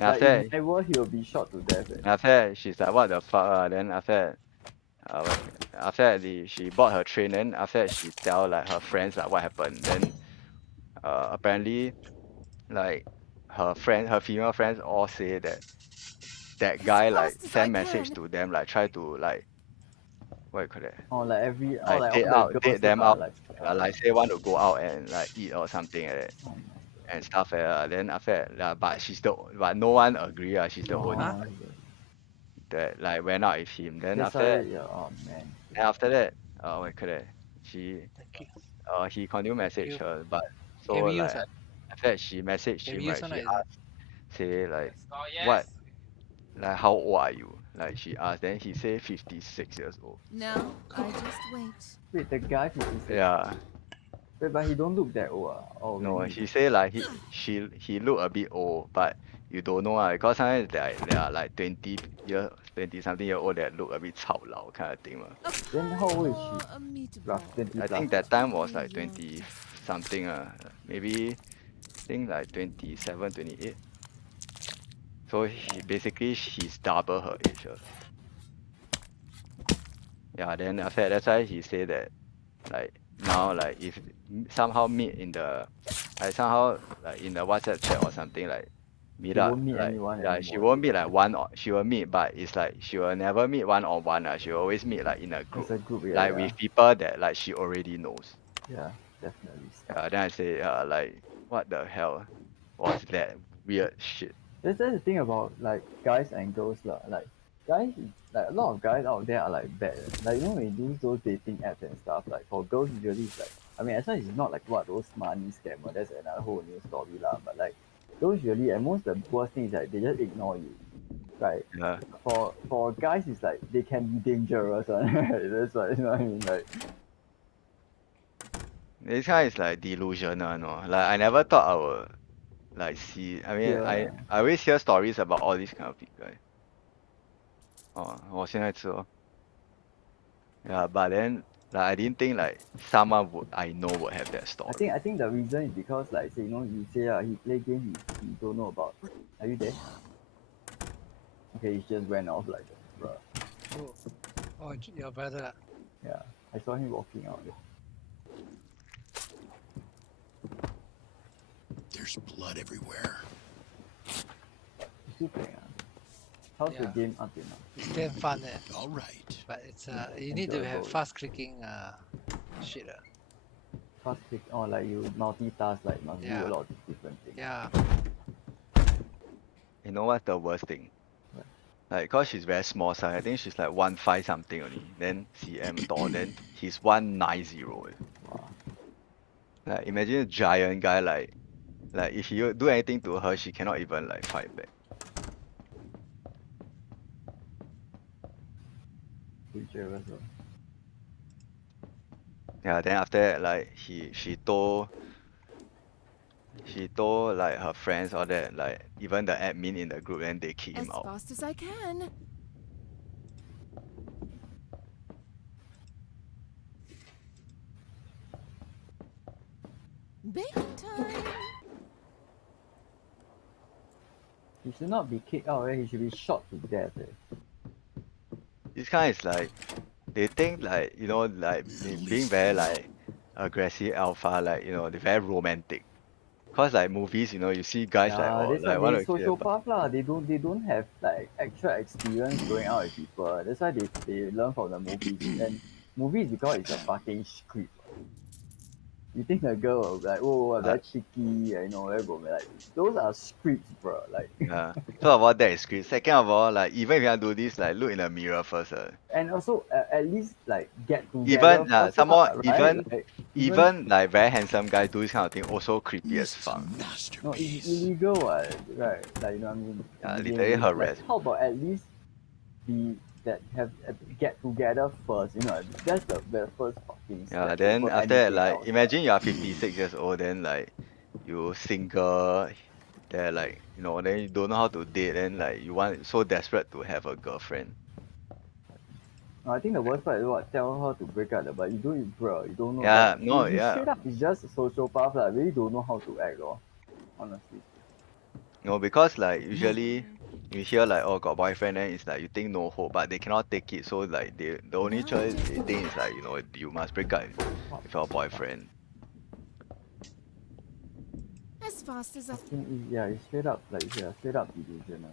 And Like after in that my world he will be shot to death she's like what the fuck then after that after that she bought her train, then after that she tell like her friends like what happened. Then apparently like her female friends all say that As guy like fast as I send message can. to them like try to like what you call that, Or like every, or like like all the girls date them lah, out, like like say want to go out and like eat or something like that oh my god. and stuff like that. Then after that but no one agree. She's the only Huh? Oh, that like went out with him. Then that's after why, that, yeah, oh man. what you call that, she Thank you. he continue Thank message you. her, but so Can we use like that? after that she messaged Can we him, use right? or She not? Is that? asked, say like what, like how old are you? Like she asked, then he say 56 years old. Now, I just wait. Wait, the guy 56. Yeah, Wait, but he don't look that old. Oh, no, really? he say like he look a bit old, but you don't know because sometimes they are like 20 something year old that look a bit 操劳 kind of thing. A Then how pie old is she? or a meatball? Rough 20 I plus. think that time was like 20 something, maybe think like 27, 28. So basically he's double her age. Yeah, then after that, that's why he say that like now like if somehow meet in the like somehow like in the WhatsApp chat or something like meet He up won't meet like anyone yeah, she anymore. won't meet like one or she will meet, but it's like she will never meet one on one. She will always meet like in a As group, a group, yeah, like yeah. with people that like she already knows. Yeah, definitely. Yeah, then I say like what the hell was that weird shit? That's the thing about like guys and girls lah. Like guys, like a lot of guys out there are like bad. Like you know when you use those dating apps and stuff. Like for girls usually it's like, I mean as long as it's not like what those money scammer. That's another whole new story lah. But like those usually and most the worst thing is that they just ignore you, right? Yeah, For guys it's like they can be dangerous. Right? That's what you know what I mean. Like this guy is like delusional, no? Like I never thought I would like see. I mean, yeah. I always hear stories about all these kind of people. Oh, 我现在吃哦. Yeah, but then like I didn't think like someone would I know would have that story. I think the reason is because like say you know you say he play game he don't know about. Are you there? Okay, he just went off like that, bro. Oh, oh, your brother. Yeah, I saw him walking out. There's blood everywhere. You still playing? How's the Yeah. game up till now? It's damn fun, All right. but it's you need to have Enjoyable. fast clicking shit. Fast click, or like you multitask, like must do Yeah. a lot of different things. Yeah. You know what's the worst thing? What? Like, cause she's very small size. I think she's like 1.5 something only. Then cm tall. Then he's 1.90. Wow. Like, imagine a giant guy like if you do anything to her, she cannot even like fight back. Future as well. Yeah. Then after that, like she told like her friends all that, like even the admin in the group, and they kick As him out. fast as I can. Baking time. He should not be kicked out, he should be shot to death. This kind is like they think like like being very like aggressive alpha, like they're very romantic. Cause like movies, you see guys like Yeah, that's why like they want to kill, but sociopath lah. They don't have like actual experience going out with people. That's why they learn from the movies. And movies because it's a fucking script. You think the girl will be like, oh, very cheeky, very romantic. Like those are scripts, bro. Like yeah. So about that is great. Second of all, like even if you want to do this, like look in the mirror first. and also at least like get together Even first, some lah, more, right? Like even even like very handsome guy do this kind of thing also creepy as This is a fuck. no, masterpiece. it's illegal, what, right? Like you know what I mean? Yeah, Illegal, literally like, harass. how about at least be that have get together first? That's the first fucking Yeah, step then over after that, anything like else. imagine you are 56 years old, then like you single, then like then you don't know how to date, then like you want so desperate to have a girlfriend. No, I think the worst part is what tell her to break up, but you do it, bro. You don't know, like Yeah, no, he yeah. straight up is just a sociopath. Really don't know how to act, honestly. No, because like usually you hear like, oh, got boyfriend, then it's like you think no hope, but they cannot take it. So like the only Now choice enters they the think is like, you must break up What with your the fuck? boyfriend. as fast as a Yeah, it's straight up like straight up delusional.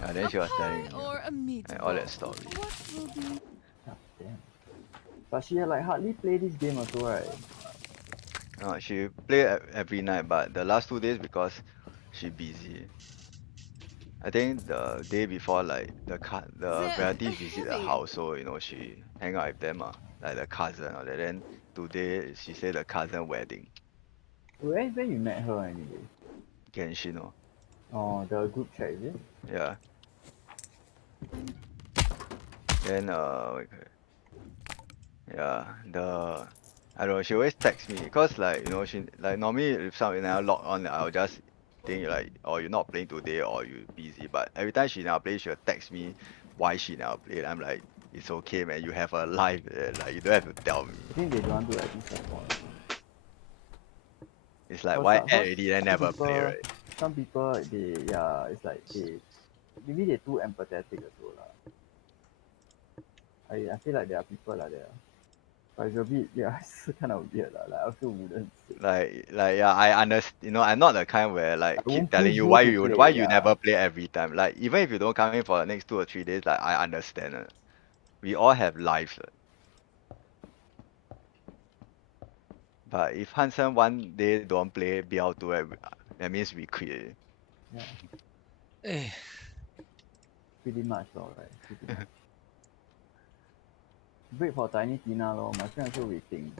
Yeah, then she was telling pie me or a like, all that meatball. story. What will be? God damn. But she like hardly play this game also, right? She play every night, but the last 2 days because she busy. I think the day before, like the They're relatives visit the heavy. house, so she hang out with them, like the cousin or that. Then today she said the cousin wedding, Where you met her anyway? Genshin, Oh, the group chat is it? yeah. Then yeah, I don't know, she always text me, cause like she like normally if something never log on, I'll just think like, oh, you're not playing today or you busy. But every time she never play, she'll text me why she never play. I'm like, it's okay, man. You have a life, like you don't have to tell me. I think they don't want to like disappoint. It's like Cause, why add cause already then never play, right? some people it's like they maybe they too empathetic also lah. I feel like there are people like that. But it's a bit it's kind of weird lah. Like I also wouldn't say. Like yeah, I understand. I'm not the kind where I like keep won't telling push you you why to you play. why you Yeah, never play every time. Like even if you don't come in for the next 2 or 3 days, like I understand. We all have lives. But if Hansen one day don't play BL2, that means we quit already. yeah, Eh, pretty much alright. Pretty much. Wait for Tiny Tina lor. My friend also waiting.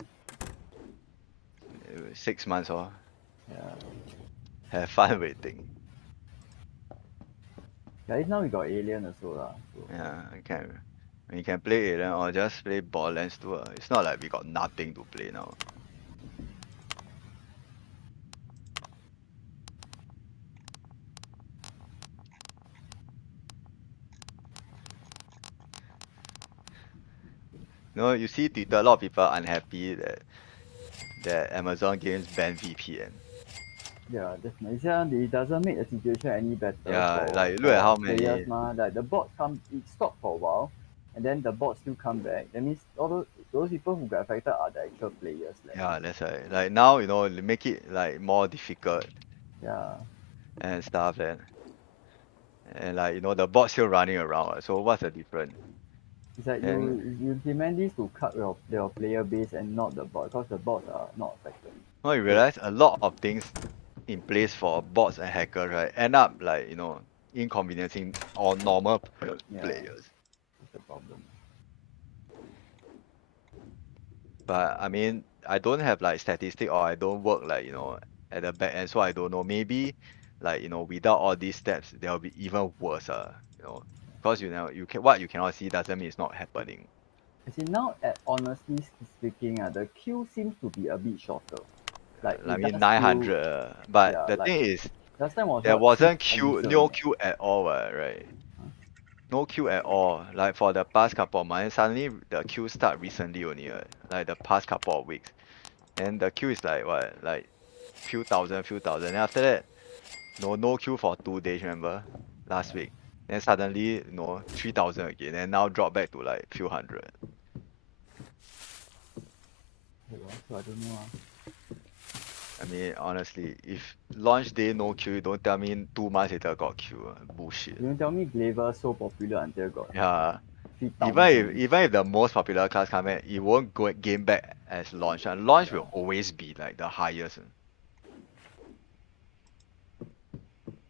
6 months or Yeah. have fun waiting. Yeah, now we got Alien also lah. So Yeah, I can. When you can play Alien or just play Borderlands 2. It's not like we got nothing to play now. You see Twitter, a lot of people unhappy that Amazon games ban VPN. yeah, definitely. Yeah, it doesn't make the situation any better Yeah, for like look at how players many. mah. Like the bots it stopped for a while, and then the bots still come back. That means all those people who got affected are the actual players. Yeah, that's right. Like now, they make it like more difficult Yeah, and stuff, and like the bot still running around. So what's the difference? it's like And you implement this to cut your player base and not the bot, because the bots are not affected. now you So realize a lot of things in place for bots and hackers, right, end up like inconveniencing all normal yeah, players. that's the problem. But I mean, I don't have like statistic or I don't work like at the back end, so I don't know. Maybe like without all these steps, there'll be even worse. Because what you cannot see doesn't mean it's not happening. As in now, honestly speaking, the queue seems to be a bit shorter. Like I it mean does feel, 900, but yeah, the like thing is, last time was there what wasn't no 3,000. queue at all, right? Huh? No queue at all. Like for the past couple of months, suddenly the queue start recently only, like the past couple of weeks. And the queue is like what, like few thousand. Then after that, no queue for 2 days, remember? Last week. Then suddenly, 3,000 again, and now drop back to like few hundred. So I don't know. I mean, honestly, if launch day no queue, don't tell me 2 months later got queue. Bullshit. You tell me Glaver so popular until got Yeah. Even if 3,000. even if the most popular class come back, it won't go gain back as launch. And launch Yeah. will always be like the highest.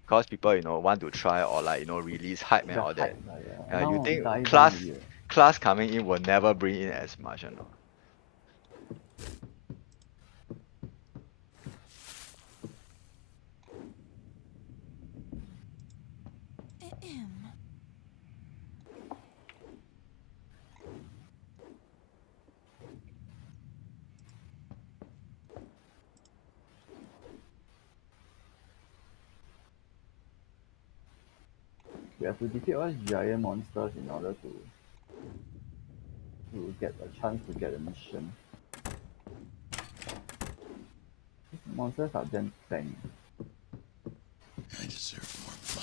Because people, want to try or like, release hype and The all that. hype, yeah. Yeah, you Now think die down class already. class coming in will never bring in as much, Ahem. We have to defeat all these giant monsters in order to get a chance to get a mission. These monsters are damn tank. I deserve more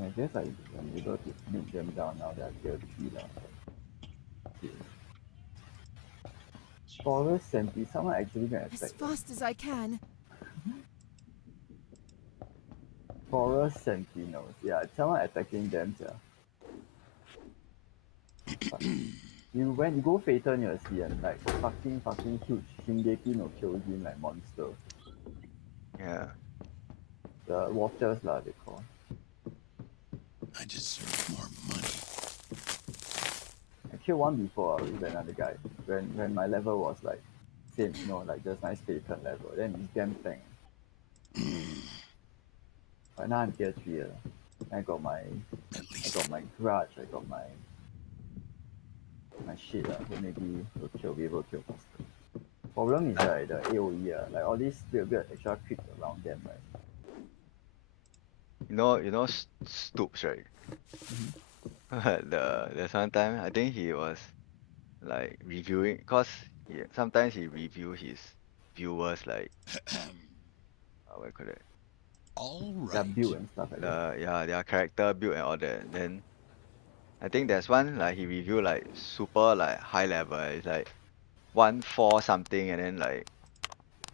I guess I'm able to make them down now that I tier 3 lah. Okay. Forest Senti, someone actually gonna As attack them. fast as I can. Forest Sentinels, yeah, someone attacking them, yeah. But when you go Phaeton, you'll see like fucking huge Shingeki no Kyojin like monster. Yeah. The Watchers lah they call. I deserve more money. I killed one before with another guy. When my level was like same, like just nice Phaeton level. Then it's damn tank. But now I'm tier 3. I got my At least grudge, I got my shit, so maybe we'll be able to kill faster. Problem is right, the AoE, like all these weird extra creeps around them, right? Stoops, right? There's one time I think he was like reviewing, cause sometimes he review his viewers like what you call it, all Their right. build and stuff like that. their character build and all that. Then I think there's one like he review like super like high level. It's like 1-4 something, and then like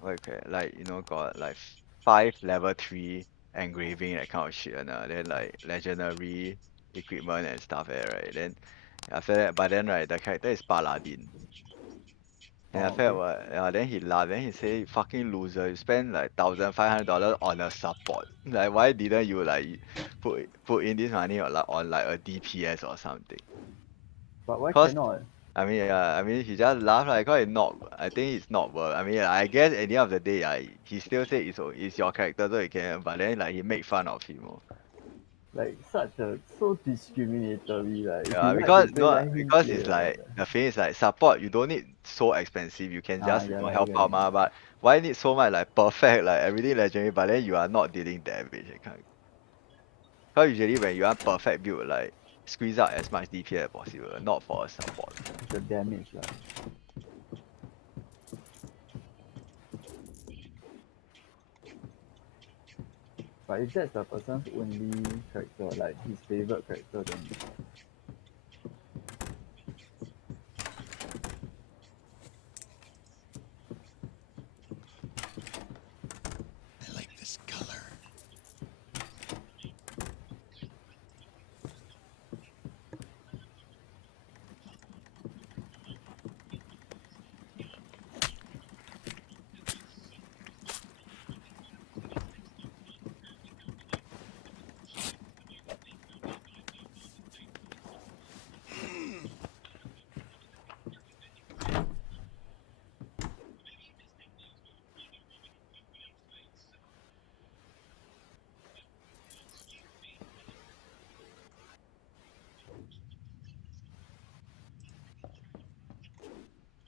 what you call it, like got like 5 level 3 engraving that kind of shit, and then like legendary equipment and stuff right. Then after that, but then right, the character is Paladin. And Oh, after that, okay. then he laughed. Then he say, "You fucking loser! You spend like $1,500 on a support. Like, why didn't you like put in this money on like a DPS or something?" But why Cause cannot? I mean, he just laughed like, cause it's not. I think it's not worth. I mean, I guess at the end of the day, he still say it's your character, so you can. But then like he make fun of him. Oh. Like so discriminatory, like if you Yeah, like to because play, no, let him because play, it's right? like the thing is like support. You don't need so expensive. You can Ah, just yeah, like help okay. out ma. But why need so much like perfect like everything legendary? But then you are not dealing damage. That kind. Because usually when you want perfect build, like squeeze out as much DPS as possible, not for a support. It's the damage, lah. But if that's the person's only character, like his favorite character, then I like this color.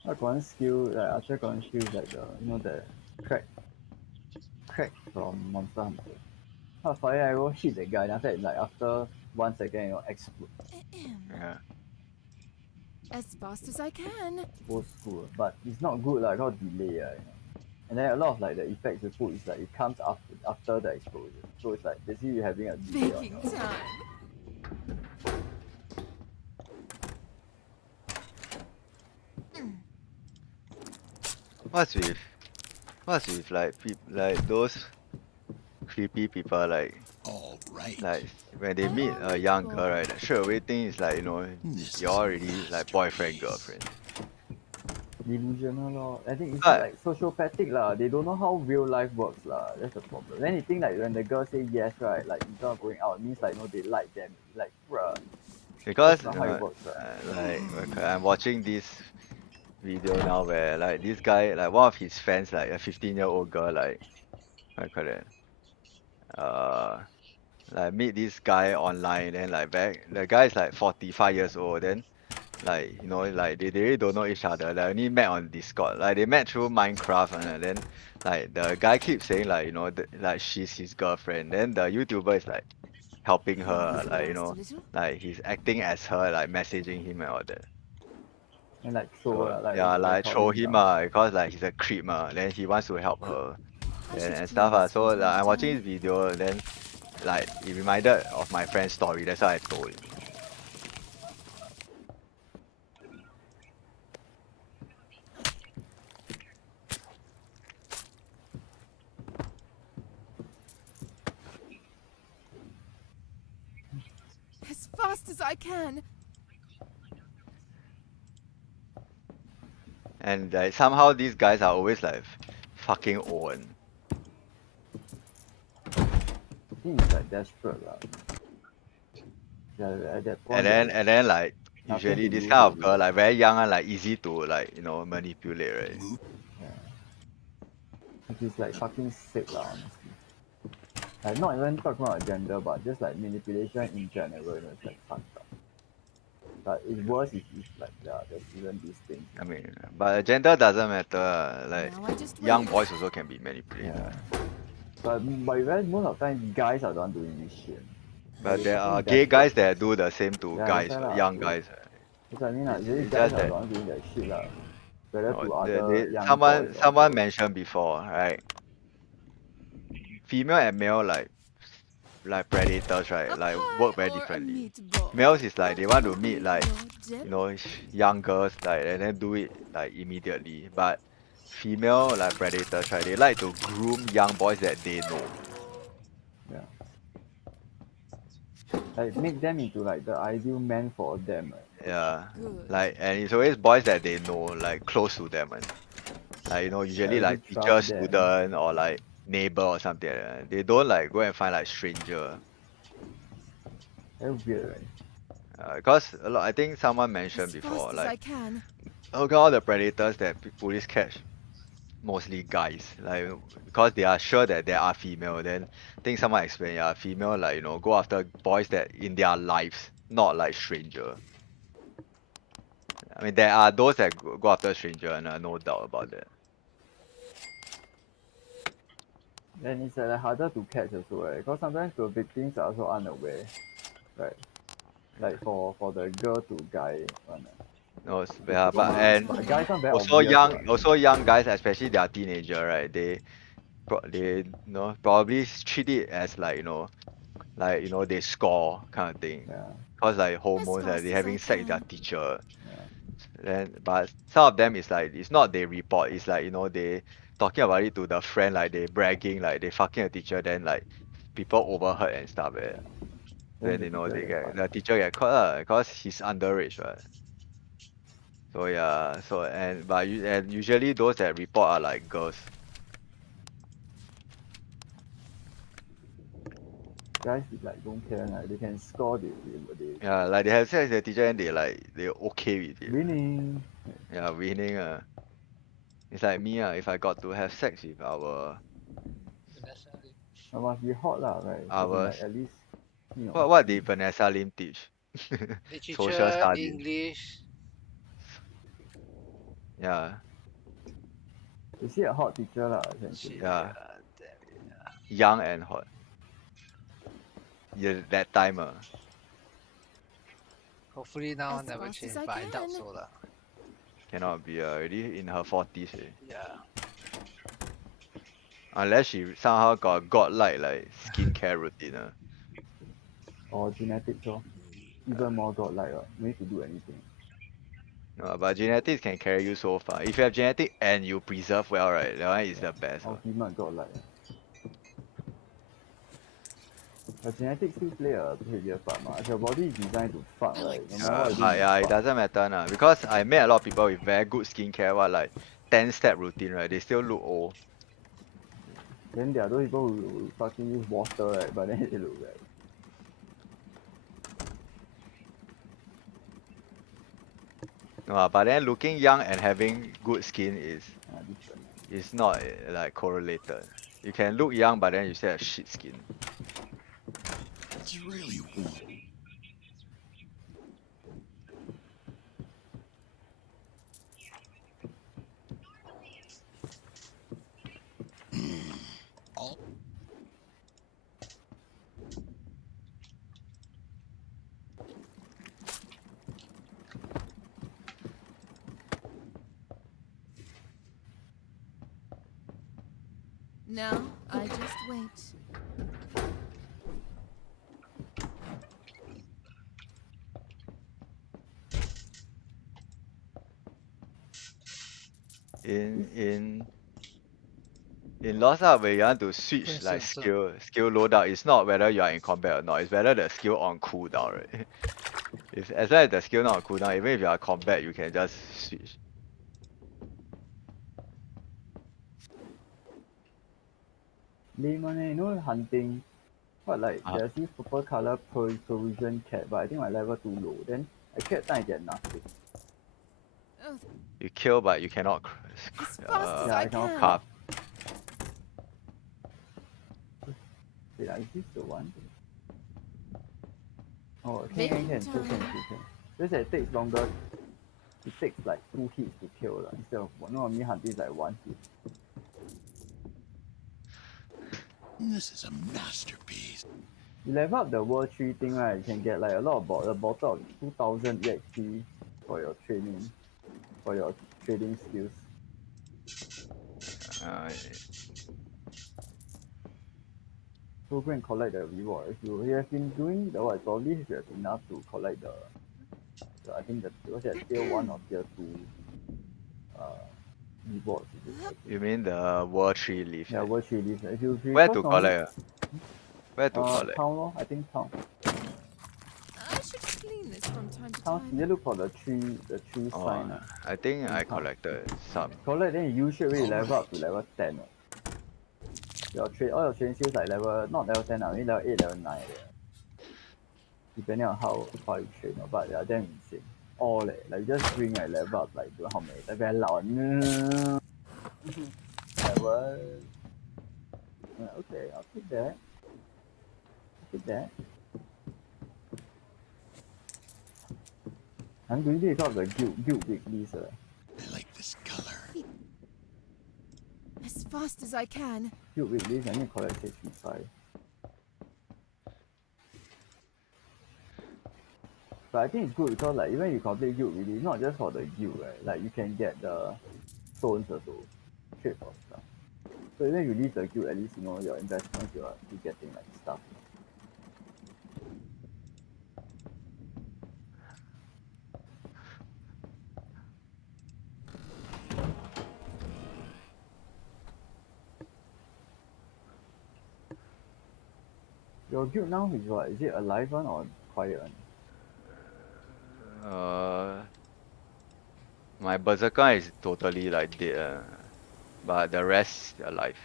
I got one skill, like Archer got one skill is like the crack from Monster Hunter. How fire arrow hit the guy, and after that, like after 1 second, explode. Yeah. As fast as I can. Old school, but it's not good like got delay, And then a lot of like the effects you put is like it comes after the explosion, so it's like basically you're having a delay on Baking your. time. What's with like like those creepy people All right. like when they meet Hello, a young girl, people. right? Like, straight away think it's like This you're is a already like boyfriend masterpiece. girlfriend. Delusional lor. I think it's But like sociopathic lah. They don't know how real life works lah. That's the problem. Then you think like when the girl say yes, right? Like instead of going out, it means like they like them. Like bruh, because that's not how it works, right? like okay, I'm watching this video now where like this guy, like one of his friends, like a 15-year-old girl, like what you call it, uh like meet this guy online, then like back the guy is like 45 years old, then like like they really don't know each other. They only met on Discord. Like they met through Minecraft, and then like the guy keeps saying like like she's his girlfriend. Then the YouTuber is like helping her, This will like last a little. like he's acting as her, like messaging him and all that. And like troll So lah, like yeah, like record troll him him down. because like he's a creep then he wants to help her I and should stuff clean this So from like time to I'm watching time. his video, and then like it reminded of my friend's story. That's why I told. As fast as I can. And like somehow these guys are always like fucking old. I think it's like desperate lah. Yeah, at that point, And then like nothing usually to this lose kind of already. girl like very young and like easy to like manipulate, right? Which is like fucking sick lah, honestly. Like not even talking about gender, but just like manipulation in general, it's like fucked up. But it's worse if like there's even these things. I mean, but gender doesn't matter. Like Now I just young wait. boys also can be manipulated. Yeah. But you realize most of the time guys are the one doing this shit. But Like, there fucking are gay desperate. guys that do the same to Yeah, that's guys, why lah. young So, guys. that's what I mean lah. Usually It's guys just are the that one doing that shit lah. Whether to they, other young boys or someone girls. mentioned before, right? Female and male like predators, right? A Like pie work very or a differently. meatball? Males is like they want to What meet will like be your dip? young girls like and then do it like immediately. But female like predators, right? They like to groom young boys that they know. Yeah. Like make them into like the ideal man for them, right? Yeah. Good. Like and it's always boys that they know, like close to them and like Like usually already like teacher, trust them. student or like neighbor or something like that. They don't like go and find like stranger. Very weird, right? Because a lot, I think someone mentioned As before, fast as I like can. look at all the predators that police catch, mostly guys, like because they are sure that there are female. Then I think someone explained, yeah, female like go after boys that in their lives, not like stranger. I mean, there are those that go after stranger, and no doubt about that. Then it's like harder to catch also, right? Because sometimes the victims are also unaware, right? Like for the girl to guy one, No, it's yeah, but must. and But guys are very also obvious, young, right? also young guys, especially they are teenager, right? They probably treat it as like like they score kind of thing. Yeah, Cause like As hormones, like they fast as I having sex with their can. teacher. yeah. Then, but some of them is like it's not they report. It's like they talking about it to the friend, like they bragging, like they fucking a teacher. Then like people overheard and stuff. Then Then the teacher they get get fired. the teacher get caught lah, cause he's underage, right? So yeah, and usually those that report are like girls. Guys like don't care, like they can score, Yeah, like they have sex with the teacher and they okay with it. winning. Yeah, winning. It's like me. If I got to have sex with Vanessa Lee. But must be hot lah, right? As in our like at least, what did Vanessa Lim teach? Social Literature, studies. English. Yeah, you see a hot teacher lah, essentially. Shit, yeah, damn it. young and hot. Yeah, that time. Hopefully now As never fast as change, I but I doubt can. so lah. Cannot be already in her 40s. Yeah. Unless she somehow got godlike like skincare routine. Or genetics, or even more godlike, no need to do anything. No, but genetics can carry you so far. If you have genetic and you preserve well, right, that one is Yeah, the best. ultimate godlike. But genetics still play a heavier part, ma. If your body is designed to fuck, right, no matter what you do, But you yeah, must it fuck. doesn't matter now because I met a lot of people with very good skincare, what like 10-step routine, right? They still look old. Then there are those people who fucking use water, right, but then they look right. No, but then looking young and having good skin Different. is not like correlated. You can look young, but then you still have shit skin. It's really warm. Now I just wait. in Lost Ark where you want to switch Okay, like soon. skill loadout, it's not whether you are in combat or not, it's whether the skill on cooldown, right? If as long as the skill not on cooldown, even if you are combat, you can just switch. Lame one you know hunting. What like Uh, there's this purple color Persian cat, but I think my level too low. Then I kill time I get nothing. Oh, you kill but you cannot as fast as Yeah, I I cannot can. carve. Wait, is this the one? Oh, Baking can, still time. can. Just that it takes longer. It takes like 2 hits to kill instead of one. No, me hunting is like 1 hit. This is a masterpiece. You level up the World 3 thing, right? You can get like a lot of a bottle of 2000 EXP for your training, for your trading skills. Uh, So go and collect the reward. If you have been doing the what, probably you have enough to collect the I think the what's that tier 1 or tier 2 uh rewards. Is it? I think. you mean the World 3 leaf? Yeah, World 3 leaves. If you Where because to normally collect? Where to collect? town lor, I think town. I should clean this from time to Town, you time. look for the tree Oh, sign. I think in I town. collected some. Collect then you straight away level up to Alright. level 10. All your trade skills like level not level 10 maybe level 8, level 9 depending on how far you train but they are damn insane. All like just bring like level up like don't know how many like very loud. Level okay, I'll take that. I'm doing this because of the guild weeklies. I like this color. As fast as I can. Guild weeklies I need to collect 65. But I think it's good because like even you complete guild really, it's not just for the guild, right? Like you can get the stones also, trade for stuff. So even if you leave the guild, at least you know your investments you are getting like stuff. Your guild now is what? Is it a live one or quiet one? My berserker is totally like dead, but the rest alive.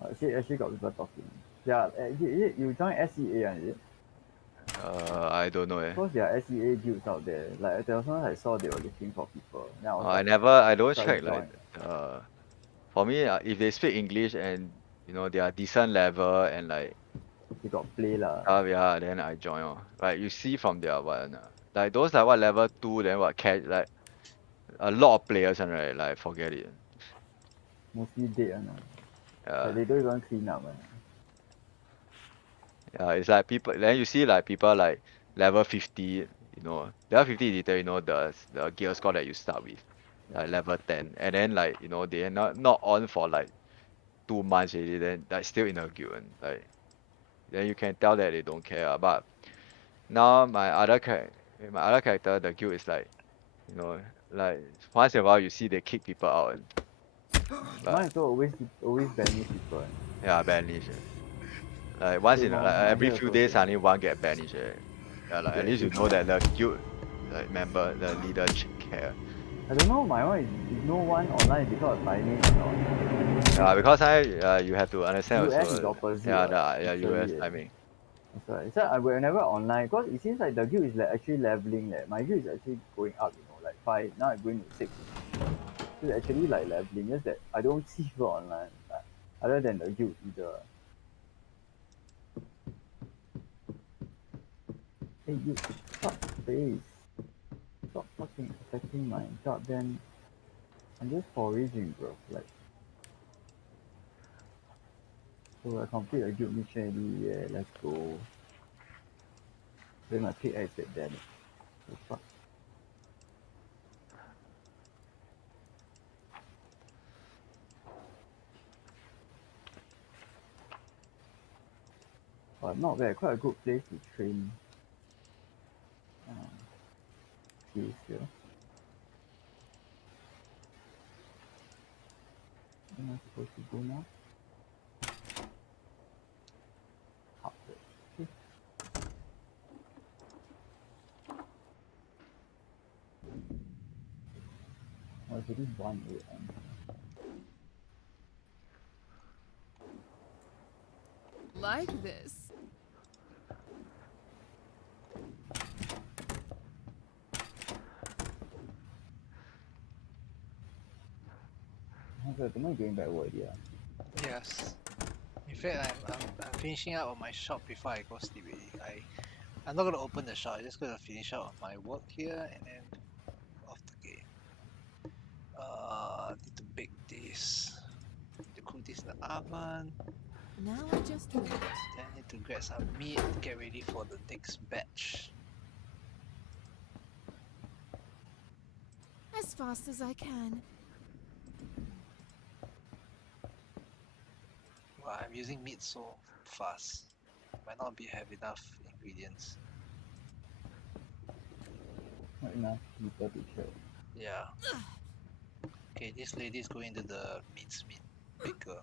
Actually got people talking. Yeah, you join SEA is it? I don't know. Because there are SEA guilds out there. Like there was one I saw they were looking for people. Then I was like, I don't try to check like join. for me if they speak English and they are decent level and like They got play lah. yeah, then I join. Like you see from their one like those like what level 2 then what catch like a lot of players and right like forget it. Mostly dead one. Yeah. Like they don't even clean up. Yeah, it's like people then you see like people like level 50, level 50 liter, the gear score that you start with. Like level 10. And then like, they are not on for like 2 months already, then like still in a guild and like then you can tell that they don't care. But now my other character, the guild is like, like once in a while you see they kick people out and Mine but is always banish people. yeah, banish. Like once Same in lor, like my every here few also days same. suddenly one get banished. Yeah, like at least you know that the guild like member, the leader care. I don't know, my one is no one online because of timing or not. Yeah, because you have to understand US is also. opposite Yeah, US actually. timing. That's why. So I whenever online, because it seems like the guild is like actually leveling. My guild is actually going up, like 5, now I'm going to 6. So it's actually like leveling, just that I don't see people online. Other than the guild either. Hey you, stop face. Stop fucking attacking my goddamn. I'm just foraging, bro. Like, so I complete a guild mission already. Yeah, let's go. Then my pickaxe get damaged. So fuck. But not bad, quite a good place to train skills here. am I supposed to go now? Harvest. Okay. Oh, it's already 1 a.m. Like this. Am I going back work already? Yes. In fact, I'm finishing up on my shop before I go sleep already. I'm not gonna open the shop. I'm just gonna finish up on my work here and then off the game. Need to bake this. Need to cook this in the oven. Now I just wait. Then need to grab some meat. Get ready for the next batch. As fast as I can. Well, I'm using meat so fast. Might not have enough ingredients. Not enough people to kill. Yeah. Okay, this lady is going to the meat baker.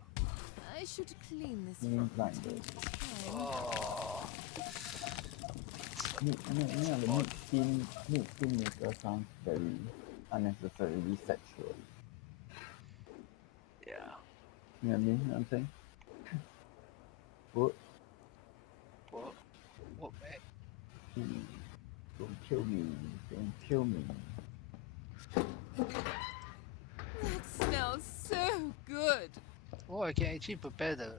I should clean this Meaning from blind, time to time. Oh. Meat skin maker sounds very unnecessarily sexual. Yeah. You know what I mean? You know what I'm saying? What? What man? Don't kill me. Don't kill me. That smells so good. Oh, I can actually prepare the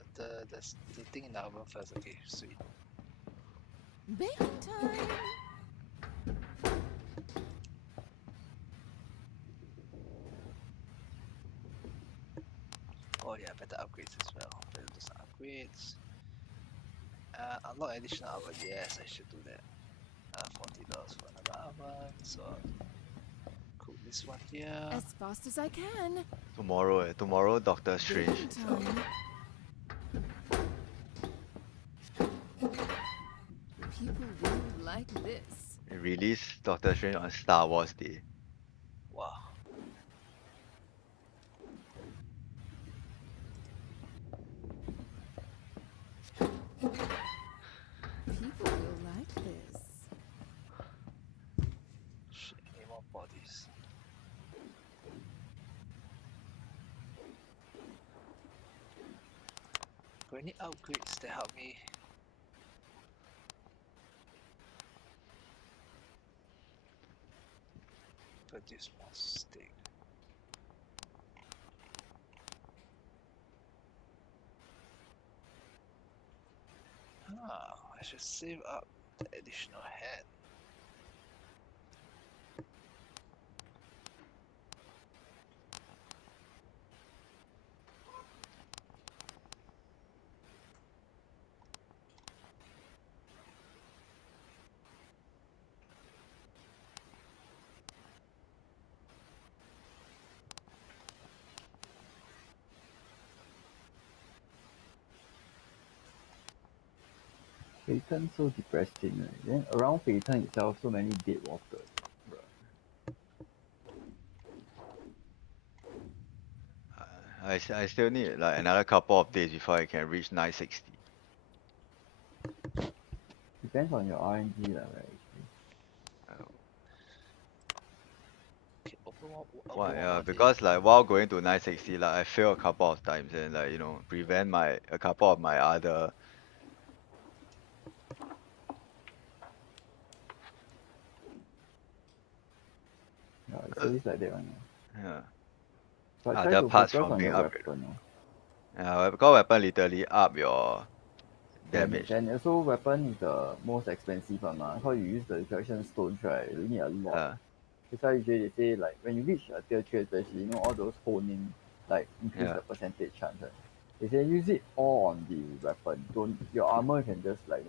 thing in the oven first. Okay, sweet. Baking time. Oh yeah, better upgrades as well. Better do some upgrades. Unlock additional oven. Yes, I should do that. $40 for another oven. So cook this one here. As fast as I can. Tomorrow Doctor Strange. Baking time. People will like this. Release Doctor Strange on Star Wars Day. Wow. People will like this. Shit, need more bodies. Got any upgrades to help me? Produce more steak. I should save up the additional head. Phaeton so depressing, right? Then around Phaeton itself, so many dead waters. I still need like another couple of days before I can reach 960. Depends on your RNG, right? Actually. Okay, Why? open one Yeah, more day. because like while going to 960, like I failed a couple of times and like prevent a couple of my other. Yeah, it's always like that one. Yeah. But try Other to parts focus from on being your upgraded. weapon. Yeah, because weapon literally up your damage. And also weapon is the most expensive one, because you use the reflection stones, right? You need a lot. That's why usually they say like when you reach a tier 3 especially, all those honing like increase Yeah. the percentage chance. Right? They say use it all on the weapon. Don't your armor can just like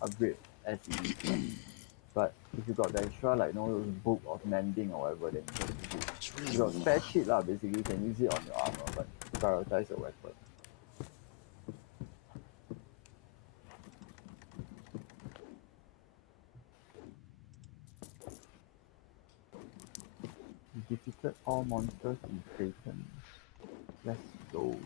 upgrade as it is. But if you got the extra like those book of mending or whatever, then you can use it. It's You really got spare warm. shit lah, basically you can use it on your armor, but prioritize your weapon. You defeated all monsters in Phaeton. Yes, go.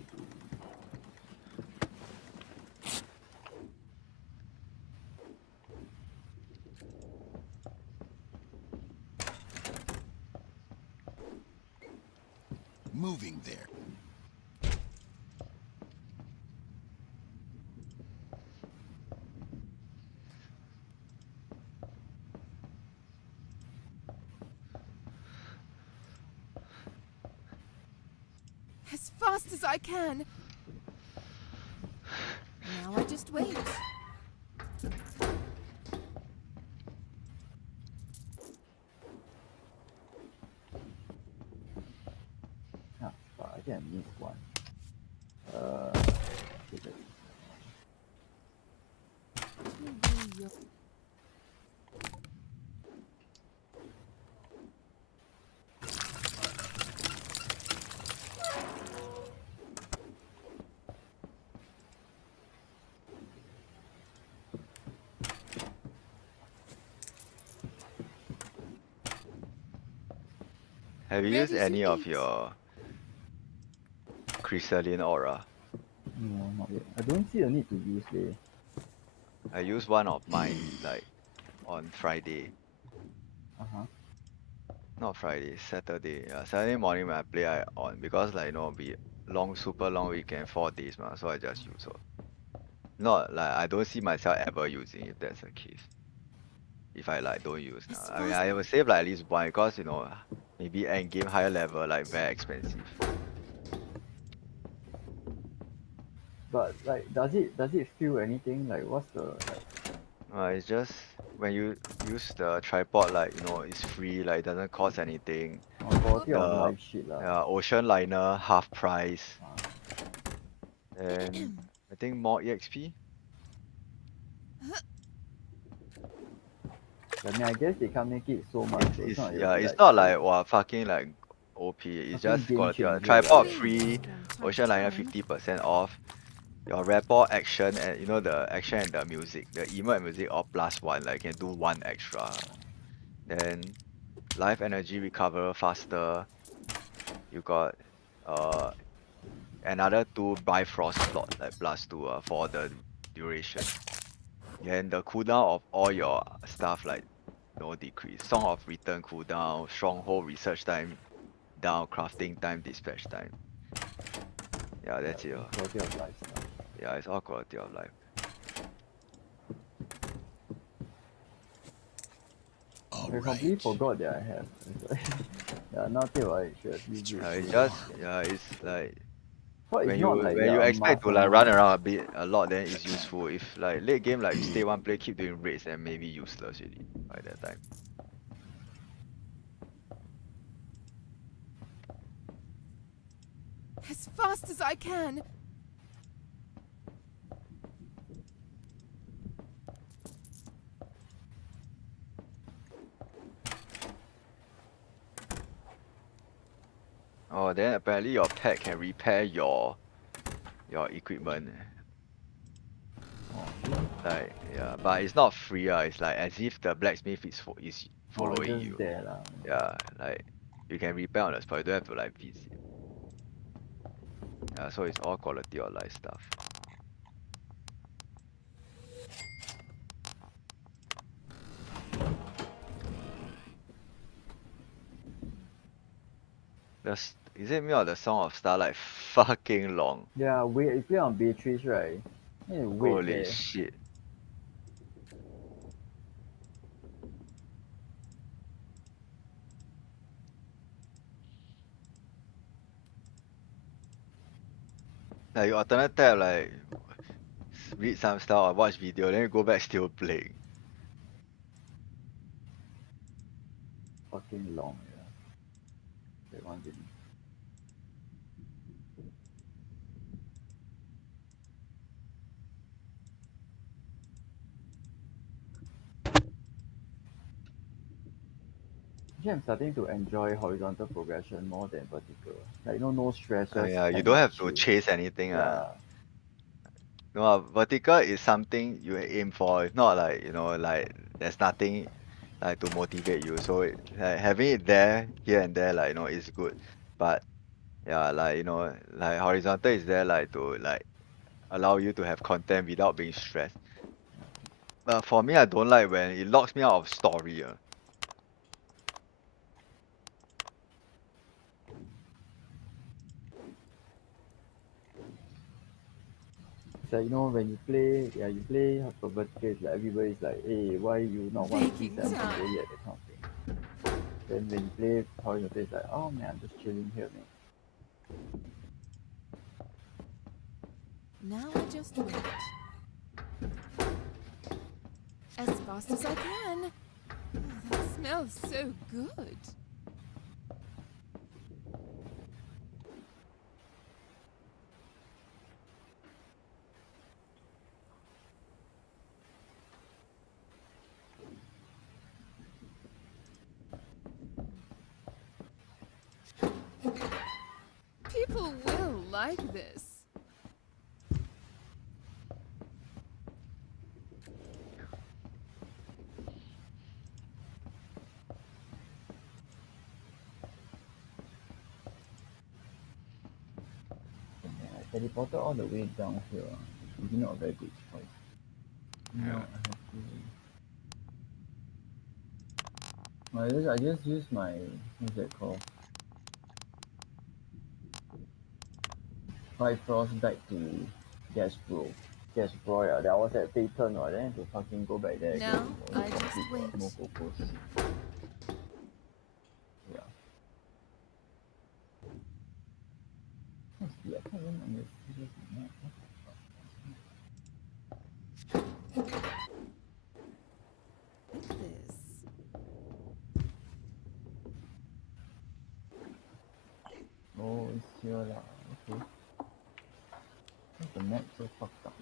Moving there. As fast as I can. Now I just wait. Ah, fuck, I think I missed one. Okay, Have you used Ready to any of eat. your crystalline aura? no, not yet. I don't see a need to use leh. I used one of mine like on Friday. Uh-huh. Not Friday, Saturday. Yeah, Saturday morning when I play I on because like be long super long weekend 4 days so I just use it. Not like I don't see myself ever using if that's the case. If I like don't use now. As I mean fast I will save like at least one because maybe end game higher level like very expensive. But like, does it feel anything? Like, what's the like? It's just when you use the tripod like it's free like it doesn't cost anything. Quality of The life shit lah. ocean liner half price Ah, and I think more EXP. I mean, I guess they can't make it so much, so it's not. It'll be It's like not like wow fucking like OP. It's nothing just game quality of changer, tripod right? free, from time to ocean liner time. 50% off. Your rapport action and the action and the music, the emote and music all +1, like you can do one extra. Then life energy recover faster. You got uh another 2 Bifrost slot like +2 for the duration. Then the cooldown of all your stuff like no decrease. Song of Return cooldown, Stronghold research time down, crafting time, dispatch time. Yeah, Yeah, that's it. quality of life stuff. Yeah, it's all quality of life. All I completely right. forgot that I have. It's like, yeah, now think about it, should have used it. Start It's your just farm. it's like But it's when not you like when yeah, you a expect must to a like run must. around a lot, then it's useful. If like late game like you stay one play, keep doing raids, then maybe useless already by that time. As fast as I can. Oh, then apparently your pet can repair your equipment. Like yeah, but it's not free. It's like as if the blacksmith is Or following just you. there lah. Yeah, like you can repair on the spot. You don't have to like visit. Yeah, so it's all quality of life stuff. Is it me or the Song of Starlight fucking long? Yeah, wait. If you play on Beatrice, right? You need to wait Holy there. shit. Like you alternate tab like read some stuff or watch video, then you go back still playing. Fucking long, yeah. That one didn't. Actually, I'm starting to enjoy horizontal progression more than vertical. Like, no stresses Yeah, you and don't like have to chill. chase anything. Yeah, No, vertical is something you aim for. It's not like, like there's nothing like to motivate you. So like having it there, here and there, like, is good. But Yeah, like you know, like horizontal is there like to like allow you to have content without being stressed. But for me, I don't like when it locks me out of story. It's like, when you play, yeah, you play for vertical, it's like everybody's like, hey, why you not 1v7 Baking people time. yet, that kind of thing. Then when you play horizontal, it's like, oh man, I'm just chilling here, man. Now I just wait. As fast as I can. Oh, that smells so good. People will like this. Man, I teleported all the way down here. It's not a very good choice. No, Yeah. I have to. I just use my, what's that called? Bifrost back to Gas Pro, yeah. That was at Payton, or then I have to fucking go back there again. Now I just wait. More focus. Yeah. I can't even understand this map. Like this. Oh, it's here lah. Okay. Why's the map so fucked up?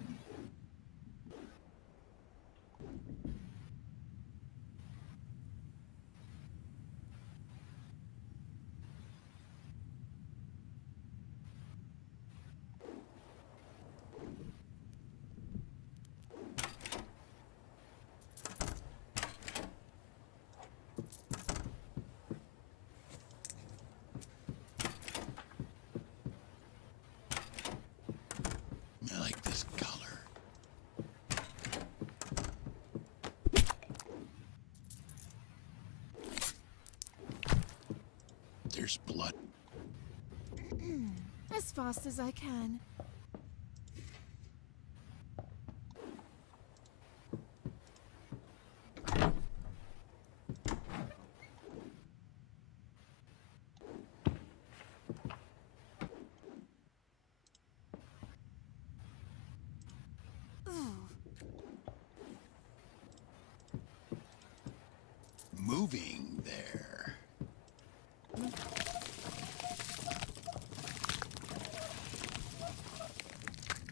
I like this color. There's blood. As fast as I can. Moving there.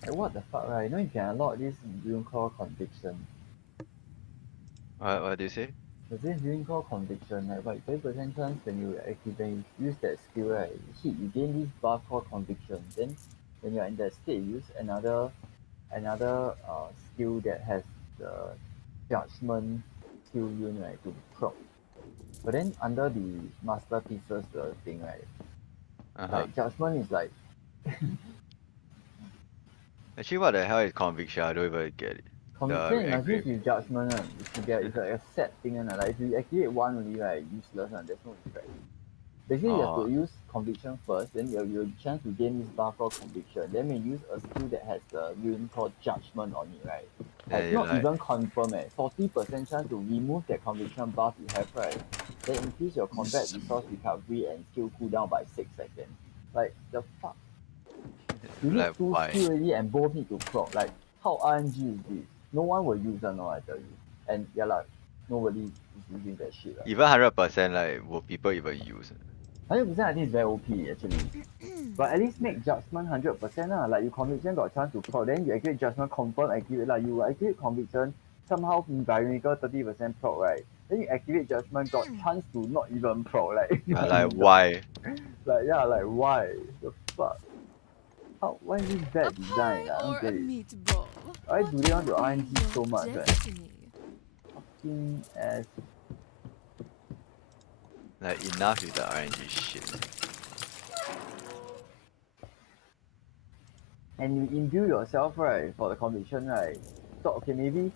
Like, what the fuck, right? You can unlock this viewing called conviction. What do you say? There's this viewing called conviction, like, but 30% chance when you use that skill, right, you gain this buff called conviction. Then when you're in that state, you use another skill that has the judgment skill unit, right, to proc. But then under the masterpieces the thing, right, Uh-huh. like judgment is like Actually, what the hell is conviction? I don't even get it. conviction The you must use engrave. with judgment one. If you get it's like a set thing and like if you activate one only, right, useless and there's no effect. Basically, you have to Oh, use conviction first, then you have your chance to gain this buff called conviction. Then we use a skill that has the rune called judgment on it, right? then Like you not like even confirm, 40% chance to remove that conviction buff you have, right? Then increase your This combat is a resource recovery and skill cooldown by 6 seconds. Like the fuck? You need like two why? skill already and both need to proc. Like how RNG is this? No one will use it, no, I tell you. And yeah, like nobody is using that shit. Right? Even 100% like will people even use? 100% I think is very OP actually. But at least make judgment 100% lah. Like you conviction got chance to proc, then you activate judgment confirm activate lah. You activate conviction somehow by miracle 30% proc, right? Then you activate judgment got chance to not even proc, like Like why? like yeah, like why the fuck? Why is this A bad design? pie I don't or get a it. meatball? Why What do they want to will be RNG your so much, right? destiny? Fucking ass. Like enough with the RNG shit. and you imbue yourself, right, for the conviction, right? So okay, maybe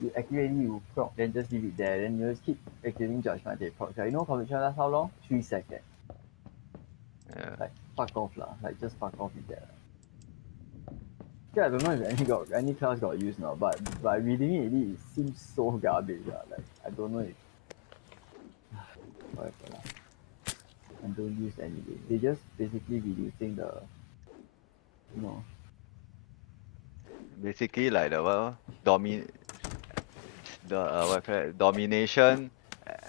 you accurately you proc, then just leave it there, then you just keep activating judgment they proc. Right? You know conviction lasts how long? 3 seconds. Yeah. Like fuck off lah. Like just fuck off with that. Yeah, I don't know if any class got used now, but by reading it seems so garbage. Like I don't know if whatever lah. And don't use anyway. They just basically reducing the you know Basically like the what what call it, domination,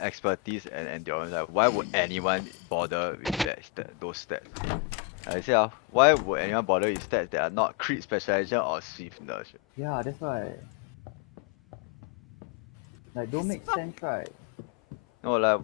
expertise, and endurance. Like, why would anyone bother with those stats? I say, why would anyone bother with stats that are not crit specialization or swiftness? yeah, that's why like don't make sense, right? No, like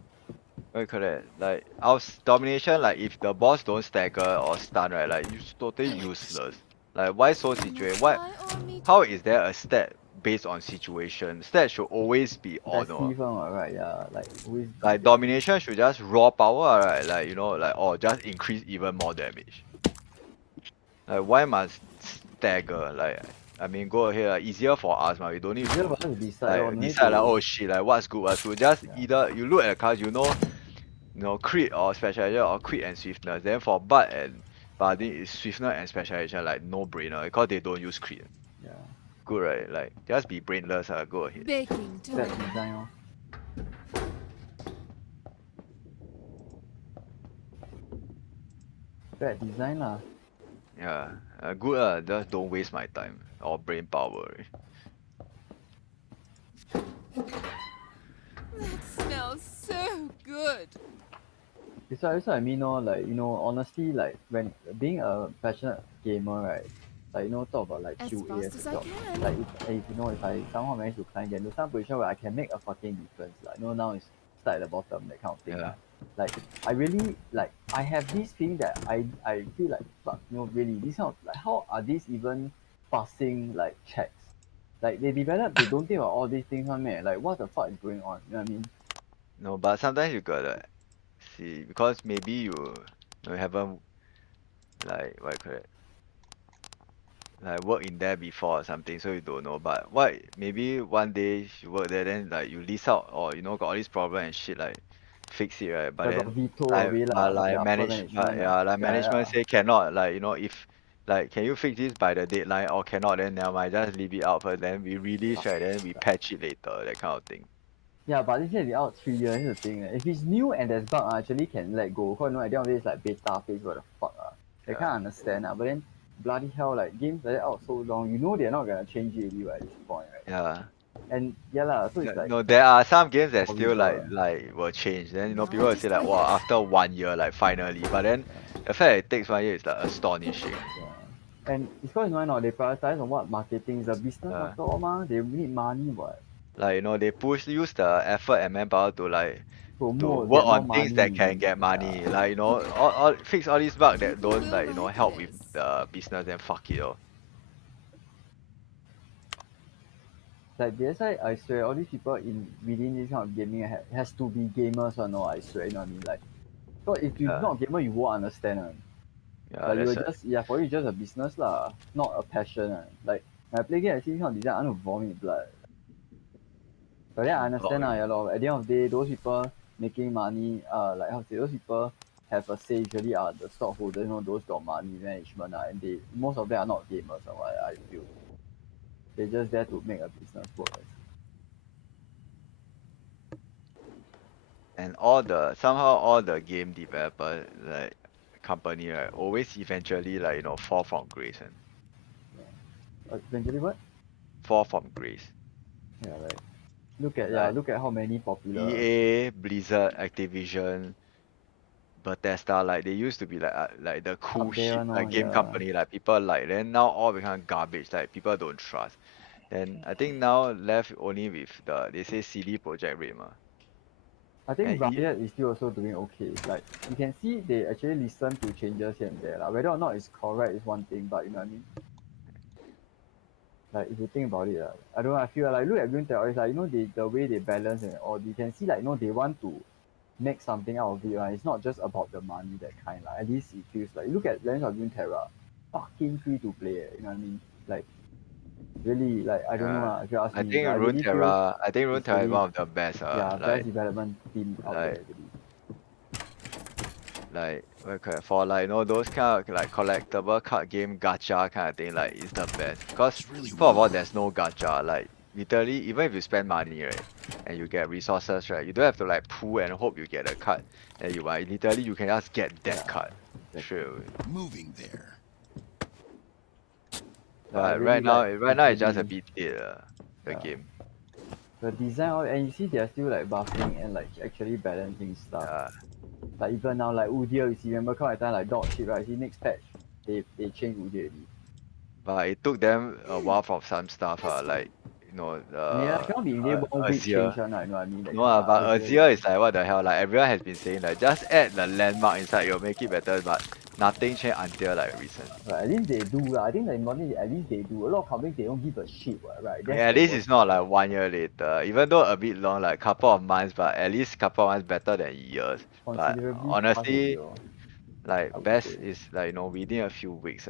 what you call it? Like our domination, like if the boss don't stagger or stun, right, like it's totally useless. Like why so situated? What? Fly or meet How is there a stat based on situation? Stat should always be honor. Passive one, right? Yeah, like always be Like there. domination should just raw power, right? Like like or just increase even more damage. Like why must stagger? Like I mean, go ahead. Like, easier for us, man. We don't need Easier to for us to decide, like no need decide like to oh shit, like what's good, what's good. Just yeah. either you look at the cards, crit or specialization or crit and swiftness. Then for Bud and Barding is swiftness and specialization like no brainer because they don't use crit. Yeah. Good right? Like just be brainless. Go ahead. baking That time. design Bad design lah. Yeah, good. Just don't waste my time or brain power. That smells so good. That's what I mean, like, honestly, like, when being a passionate gamer, right, like, talk about, like, As QA fast as as a I job. can. Like, if I somehow manage to climb, get to some position where I can make a fucking difference, like, now it's start at the bottom, that kind of thing, Yeah. Like, I really, like, I have this feeling that I feel like, fuck, really, this kind of, like, how are these even passing, like, checks? Like, they develop, they don't think about all these things, man. Like, what the fuck is going on? You know what I mean? No, but sometimes you gotta see because maybe you haven't like what you call it like work in there before or something, so you don't know. But what maybe one day you work there, then like you list out or got all this problem and shit like fix it right. But Like, got then veto like away, lah, from the upper but management, yeah, like Yeah, management yeah. say cannot like if like can you fix this by the deadline or cannot, then never mind, just leave it out first. Then we release right, then we patch it later, that kind of thing. Yeah, but this is out 3 years. Here's the thing. If it's new and there's bug, actually can let go. Cause at the end of the day, it's like beta phase. What the fuck? They Yeah. can't understand. But then, bloody hell, like games like that out so long, they're not gonna change it really, right, at this point, right? Yeah. And yeah, lah. So it's Yeah, like no, there are some games that still horrible. like will change. Then Now people I will say just like, wow, relax. after 1 year, like finally. But then the fact that it takes 1 year is like astonishing. Yeah. And it's quite annoying now. They prioritize on what marketing is a business Yeah. after all, ma. They need money, what? Like they use the effort and manpower to Promote, work get more on things that money. can get Yeah. money. Like all fix all these bugs that People don't will like like help with this. the business, then fuck it all. Like that's why I swear all these people in within this kind of gaming has to be gamers or no, I swear, you know what I mean? Like, so if you're Yeah, not a gamer, you won't understand. yeah, Like you that's will right. just for you it's just a business lah, not a passion. Like when I play game, I see this kind of design, I want to vomit blood. But then I understand yeah, at the end of the day, those people making money, like how to say, those people have a say usually are the stockholders, those got money management, and they most of them are not gamers or what I feel. They're just there to make a business work. And somehow all the game developer like company right always eventually like fall from grace and Eventually what? fall from grace. Yeah, right. Like Look at how many popular EA, Blizzard, Activision, Bethesda, like they used to be like the cool up there shit like one, game yeah. company like people like, then now all become garbage like people don't trust. Then I think now left only with they say CD Project Red mah. I think And Riot is still also doing okay. Like you can see they actually listen to changes here and there. Like whether or not it's correct is one thing, but you know what I mean? Like if you think about it, I don't know, I feel like look at Green Terrorists, like the way they balance and all, you can see like they want to make something out of it, right? It's not just about the money that kind, like at least it feels like look at Legends of Green Terra. fucking free to play. You know what I mean? Like really, like I don't know Yeah. if you ask I me, think but I really feel I think it's Runeterra is really one of the best. yeah best development team out there. Like Really. what you call it, for like those kind of like collectible card game gacha kind of thing, like is the best. Because It's really first of all, warm. there's no gacha. Like literally, even if you spend money, right, and you get resources, right, you don't have to like pull and hope you get a card that you want. Literally, you can just get that Yeah, card exactly. straight away. Moving there. But I But really like right now it's just a literally bit dead, the yeah. game. The design and you see they're still like buffing and like actually balancing stuff. Yeah. Like even now like Udyr, you see remember come at time like dog shit right? See next patch they changed Udyr already. But it took them a while for some stuff, This one. like I mean the cannot be really one week change Azure. one, right? You know what I mean? That No, kind but Azure Azure is like what the hell? Like everyone has been saying, like just add the landmark inside, you'll make it better. But nothing changed until like recent. but at least they do lah. I think the important is at least they do. A lot of companies they don't give a shit, right? I mean, That's at the least worst it's not part. like 1 year later. Even though a bit long, like couple of months, but at least couple of months better than years. But Considerably fast already, honestly, oh, like I would best say. is like within a few weeks.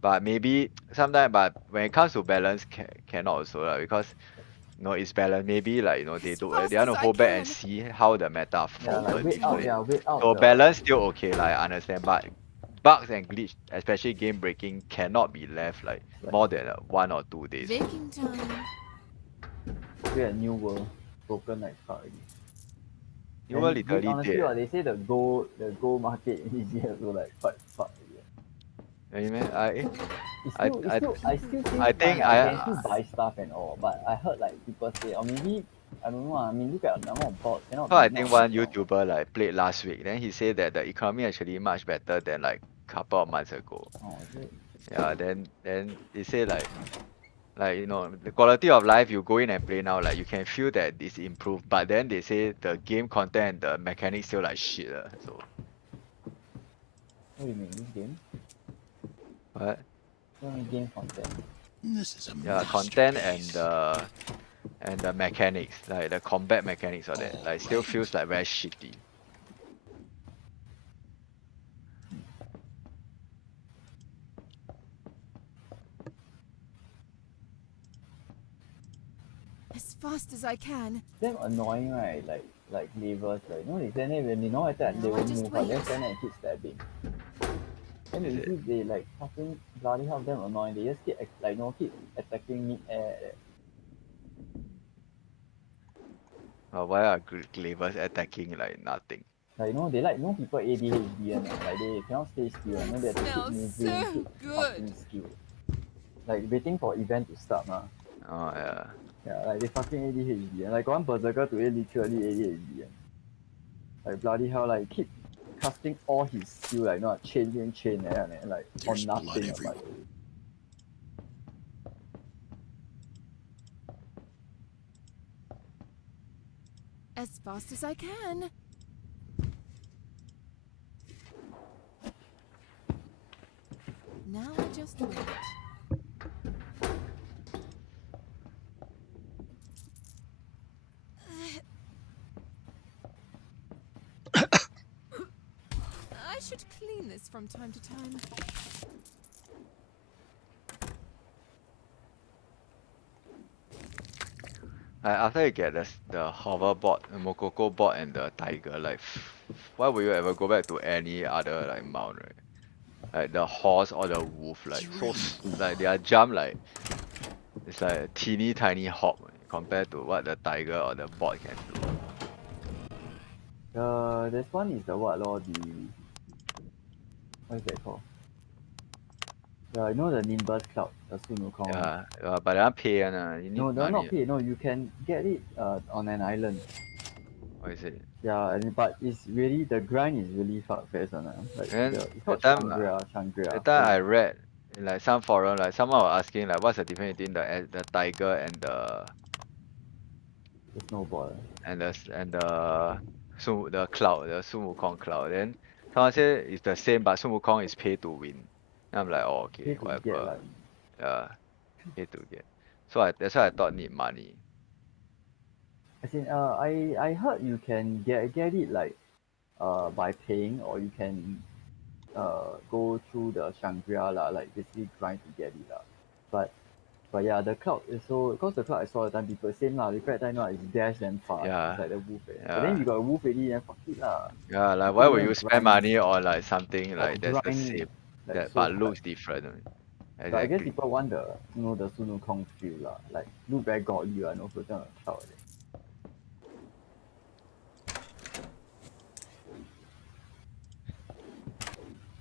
But maybe sometimes, but when it comes to balance, cannot also because it's balanced. Maybe like they As do they fast want as to I hold back and can. see how the meta Yeah, like forward wait before out, they. yeah, wait out So the balance still okay, like I understand, but bugs and glitch, especially game breaking, cannot be left like like more than 1 or 2 days. Baking time. create a new world. Broken like fuck already. You were And literally honestly, dead. what they say the gold market is here also like quite fucked already. Really, man? I, It's I, still I still seems I fine. think Like you can still buy stuff and all, but I heard like people say or maybe I don't know. I mean look at the number of bots cannot be I not think be one wrong. YouTuber like played last week. Then he said that the economy actually much better than like couple of months ago. Oh, is it? Yeah, then they say like the quality of life you go in and play now like you can feel that it's improved, but then they say the game content and the mechanics still like shit. So What do you mean this game? what? What do you mean game content? This is a Yeah, content masterpiece. and the mechanics, like the combat mechanics of that, All like still right. feels like very shitty. As fast as I can. Damn annoying, right? Like levers, right? You know they stand there when they know attack they Now I won't just move, but wait. then stand there and keep stabbing. Then Is you it? see they like fucking bloody hell damn annoying. They just keep like keep attacking mid air. Why are clavers attacking like nothing? Like they like people ADHD and like they cannot stay still and then they It have to keep smells moving, so keep good. fucking skill. Like waiting for event to start mah. Oh yeah. Yeah, like they fucking ADHD and like one berserker today literally ADHD and like bloody hell like keep casting all his skill like not chain and like There's on blood nothing everywhere. but As fast as I can. Now I just wait. I should clean this from time to time. Like after you get the hover bot, the Mokoko bot and the tiger, like why would you ever go back to any other like mount, right? Like the horse or the wolf, like It's really like warm. their jump like it's like a teeny tiny hop compared to what the tiger or the bot can do. there's one is the what lor the what is that called? You know the Nimbus Cloud, the Sun Wukong one. Yeah, but that one pay one, you need No, they're money. not paid. No, you can get it on an island. What is it? Yeah, but it's really the grind is really fuck fast one. Like Then it's that called time Shangri-La. that time I read in like some forum, like someone was asking like what's the difference between the tiger and The snowball. the cloud, the Sun Wukong cloud. Then someone said it's the same, but Sun Wukong is pay to win. Then I'm like, oh Pay okay, to get whatever. like Yeah, pay to get. So that's why I thought need money. as in I heard you can get it like by paying or you can go through the Shangri-La lah, like basically grind to get it lah. But yeah, the cloud is so because the cloud I saw the time people same lah. The crack time now is dash damn fast. Yeah, It's like the wolf. But then yeah, you got a wolf already, then fuck it lah. yeah. Like, People why don't would want you to spend grind money on like something or like that's the grind same, it like that so but hard. looks different? But I guess Exactly. people want the the Sun Wukong feel lah, like look very godly and also 这样的 cloud.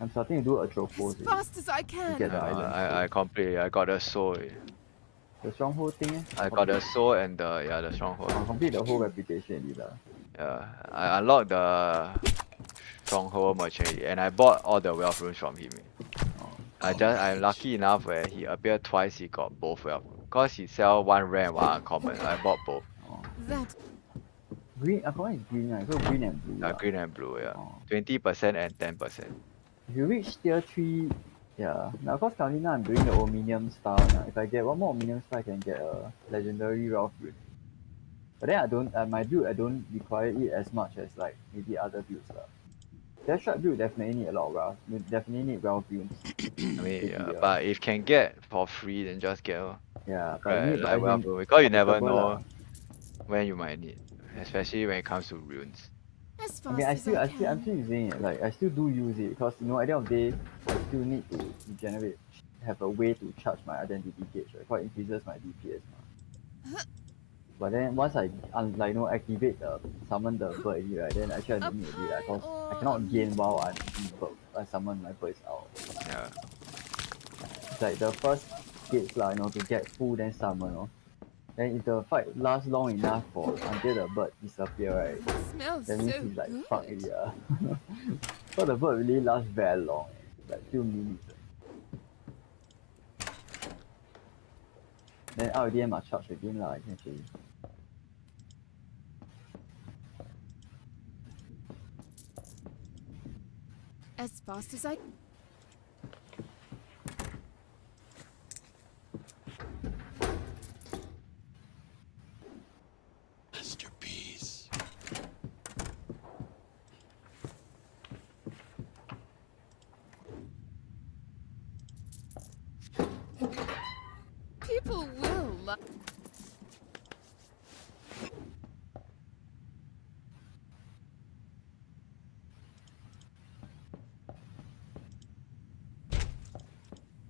I'm starting to do a As tropos fast as I to can. get the island. I got the soul. The stronghold thing, I got the soul and the stronghold. I complete the whole reputation already lah. Yeah, I unlocked the stronghold merchant already, and I bought all the wealth runes from him. I'm lucky enough where he appeared twice. He got both wealth runes. Cause he sell one rare and one uncommon. I bought both. That Green, uncommon is green, right? So green and blue lah. Green and blue. Yeah, Oh. 20% and 10%. If you reach tier 3, yeah. Now, of course, currently now I'm doing the Ominium style. Now. If I get one more Ominium style, I can get a legendary Ralph Rune. But then I don't, my build, I don't require it as much as like maybe other builds. That shot build definitely need a lot of Ralph. You definitely need Ralph Runes. I mean, to yeah, be, but if can get for free, then just get. yeah, but you Right, need, like as wealth in, rune, because you never profitable know lah. when you might need, especially when it comes to runes. as I mean, fast as I I'm can. still using it. Like, I still do use it because at the end of the day, I still need to generate, have a way to charge my identity gauge, right? Because it increases my DPS. But then once I activate the summon the bird already, right? Then actually I A don't need already, right? pie Because I or a cannot gain while I'm bird. I summon my birds out. Yeah. It's like the first gauge lah, to get full then summon. Then if the fight lasts long enough for until the bird disappear, right? smells That means so he's like good. fuck already. So the bird really lasts very long, like few minutes. Then RDM must charge again lah, actually. As fast as I Masterpiece. people will love.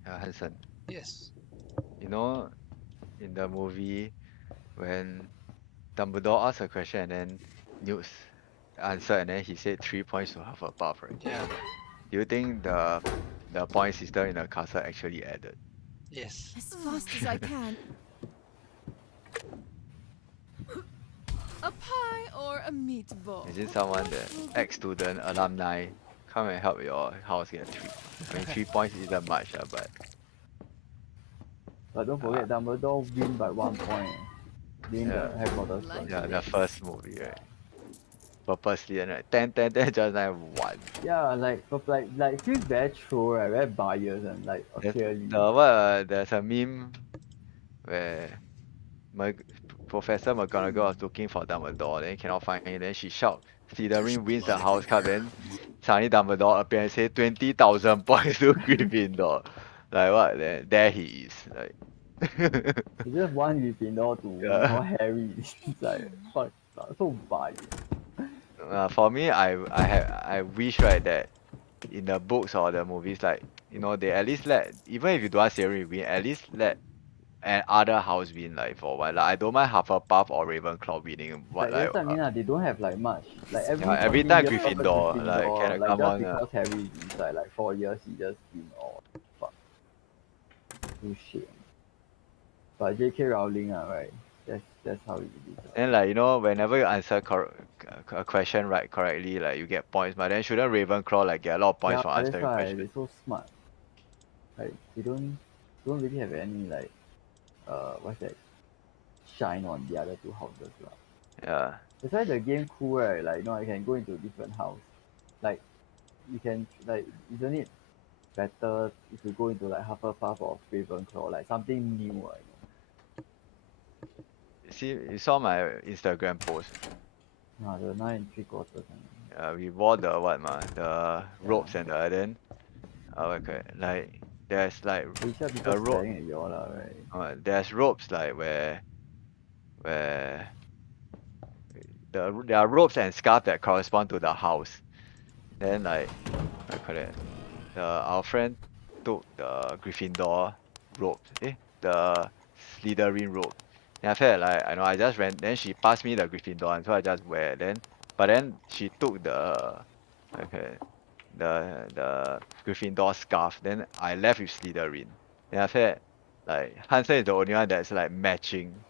Yeah, Hanson. Yes. You know, in the movie, when Dumbledore asked a question and then Newt answered, and then he said 3 points to Hufflepuff, right? Yeah. Do you think the point system in the castle actually added? Yes. As fast as I can. A pie or a meatball? Is it someone that ex-student, alumni, come and help your house get 3? I mean, 3 points isn't much, but But don't forget, Dumbledore win by 1 point during yeah. the Harry Potter Like first. Yeah, the this. first movie, right? Purposely, and right? 10, 10, 10, just like 1. Yeah, like feels very troll, right? Very biased and like There's clearly. there's a meme where Professor McGonagall was looking for Dumbledore, then cannot find him, then she shout, Slytherin wins the house cup, then suddenly Dumbledore appear and say 20,000 points to Gryffindor. Like what? There he is. Like It's just one Gryffindor to yeah. Harry. It's like fuck, so biased. For me, I wish right that in the books or the movies, like they at least let, even if you don't want Slytherin win, at least let and other house win like for a while. Like I don't mind Hufflepuff or Ravenclaw winning, but Like like that's what I mean lah. They don't have like much. Like yeah, every every fucking time year, Gryffindor, like Gryffindor, can like come just on. because Harry is inside, like 4 years he just win all. Fuck. Bullshit. But J.K. Rowling, right? That's how it is. And like whenever you answer a question right correctly, like you get points. But then shouldn't Ravenclaw like get a lot of points Yeah, for that's answering why questions? they're so smart. Like they don't really have any like what's that shine on the other two houses lah. Yeah. That's why the game cool, right? Like I can go into different house. Like you can like isn't it better if you go into like Hufflepuff or Ravenclaw, like something new, right? See, you saw my Instagram post. Nah, the 9 3/4 kind. We wore the what the robes and then Oh, okay. Like there's like Asia people a rope. staring at you all lah, right? There's ropes like where there are ropes and scarf that correspond to the house. Then like what you call it? Our friend took the Gryffindor rope. The Slytherin rope. Then after that, like I know I just ran. Then she passed me the Gryffindor one, so I just wear. But then she took okay the Gryffindor scarf. Then I left with Slytherin. Then after that, like Hansen is the only one that's like matching.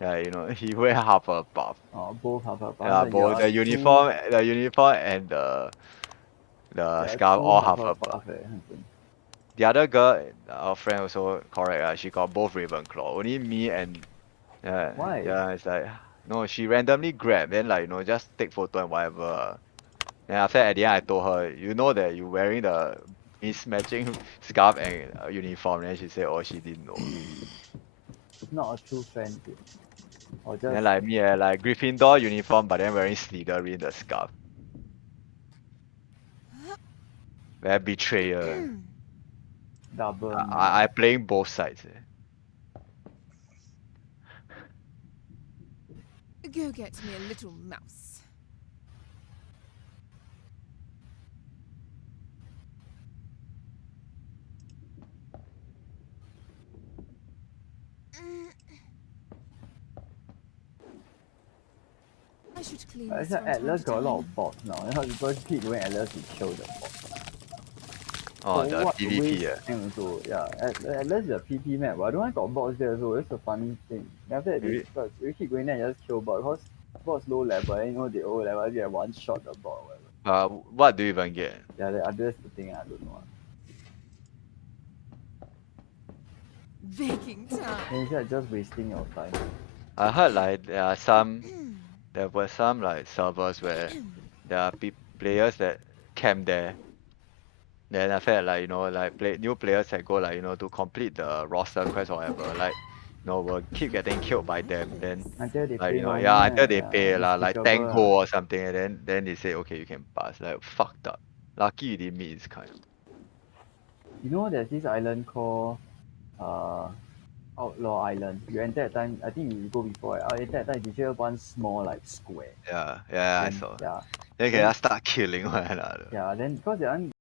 Yeah, he wear half a buff. Both have a Yeah, pass. You both are two, the uniform and the yeah, scarf two all half half a a buff. pass, Hanson. The other girl, our friend also correct. She got both Ravenclaw. Only me and Why? yeah, it's like no, she randomly grab then like just take photo and whatever. Then after that, at the end I told her, you know that you wearing the mismatching scarf and uniform. Then she said, oh, she didn't know. Not a true friend, kid. Or Then just like me, like Gryffindor uniform, but then wearing Slytherin the scarf. Very betrayer. double I mouth. playing both sides. Go get me a little mouse. I should clean this Actually, from time Atlas to got a lot time. of bots now. You know, people keep going Atlas to kill the bots. Oh, For the what? To waste PvP. time also. Yeah, Atlas is a PP map, but I don't want got bots there also. That's a funny thing. Then after that, Maybe we keep going there and just kill bots. Because bots low level, and they low level, they one shot the bot or whatever. what do you even get? Yeah, that's the thing, I don't know. Baking time. Then it's like just wasting your time. I heard like there were some like servers where there are players that camp there. Then after that, like like new players that go like to complete the roster quest or whatever, like will keep getting killed by them. Then Until they like pay money, yeah, until they yeah, pay lah, like 10 despicable. gold or something, and then they say okay you can pass. Like fucked up. Lucky you didn't meet this kind. You know, there's this island called uh, Outlaw Island. You enter that time, I think you go before. Right? I enter that time, you just one small like square. Yeah, I Then saw. yeah, Then you can then just start killing one another. yeah, then because that one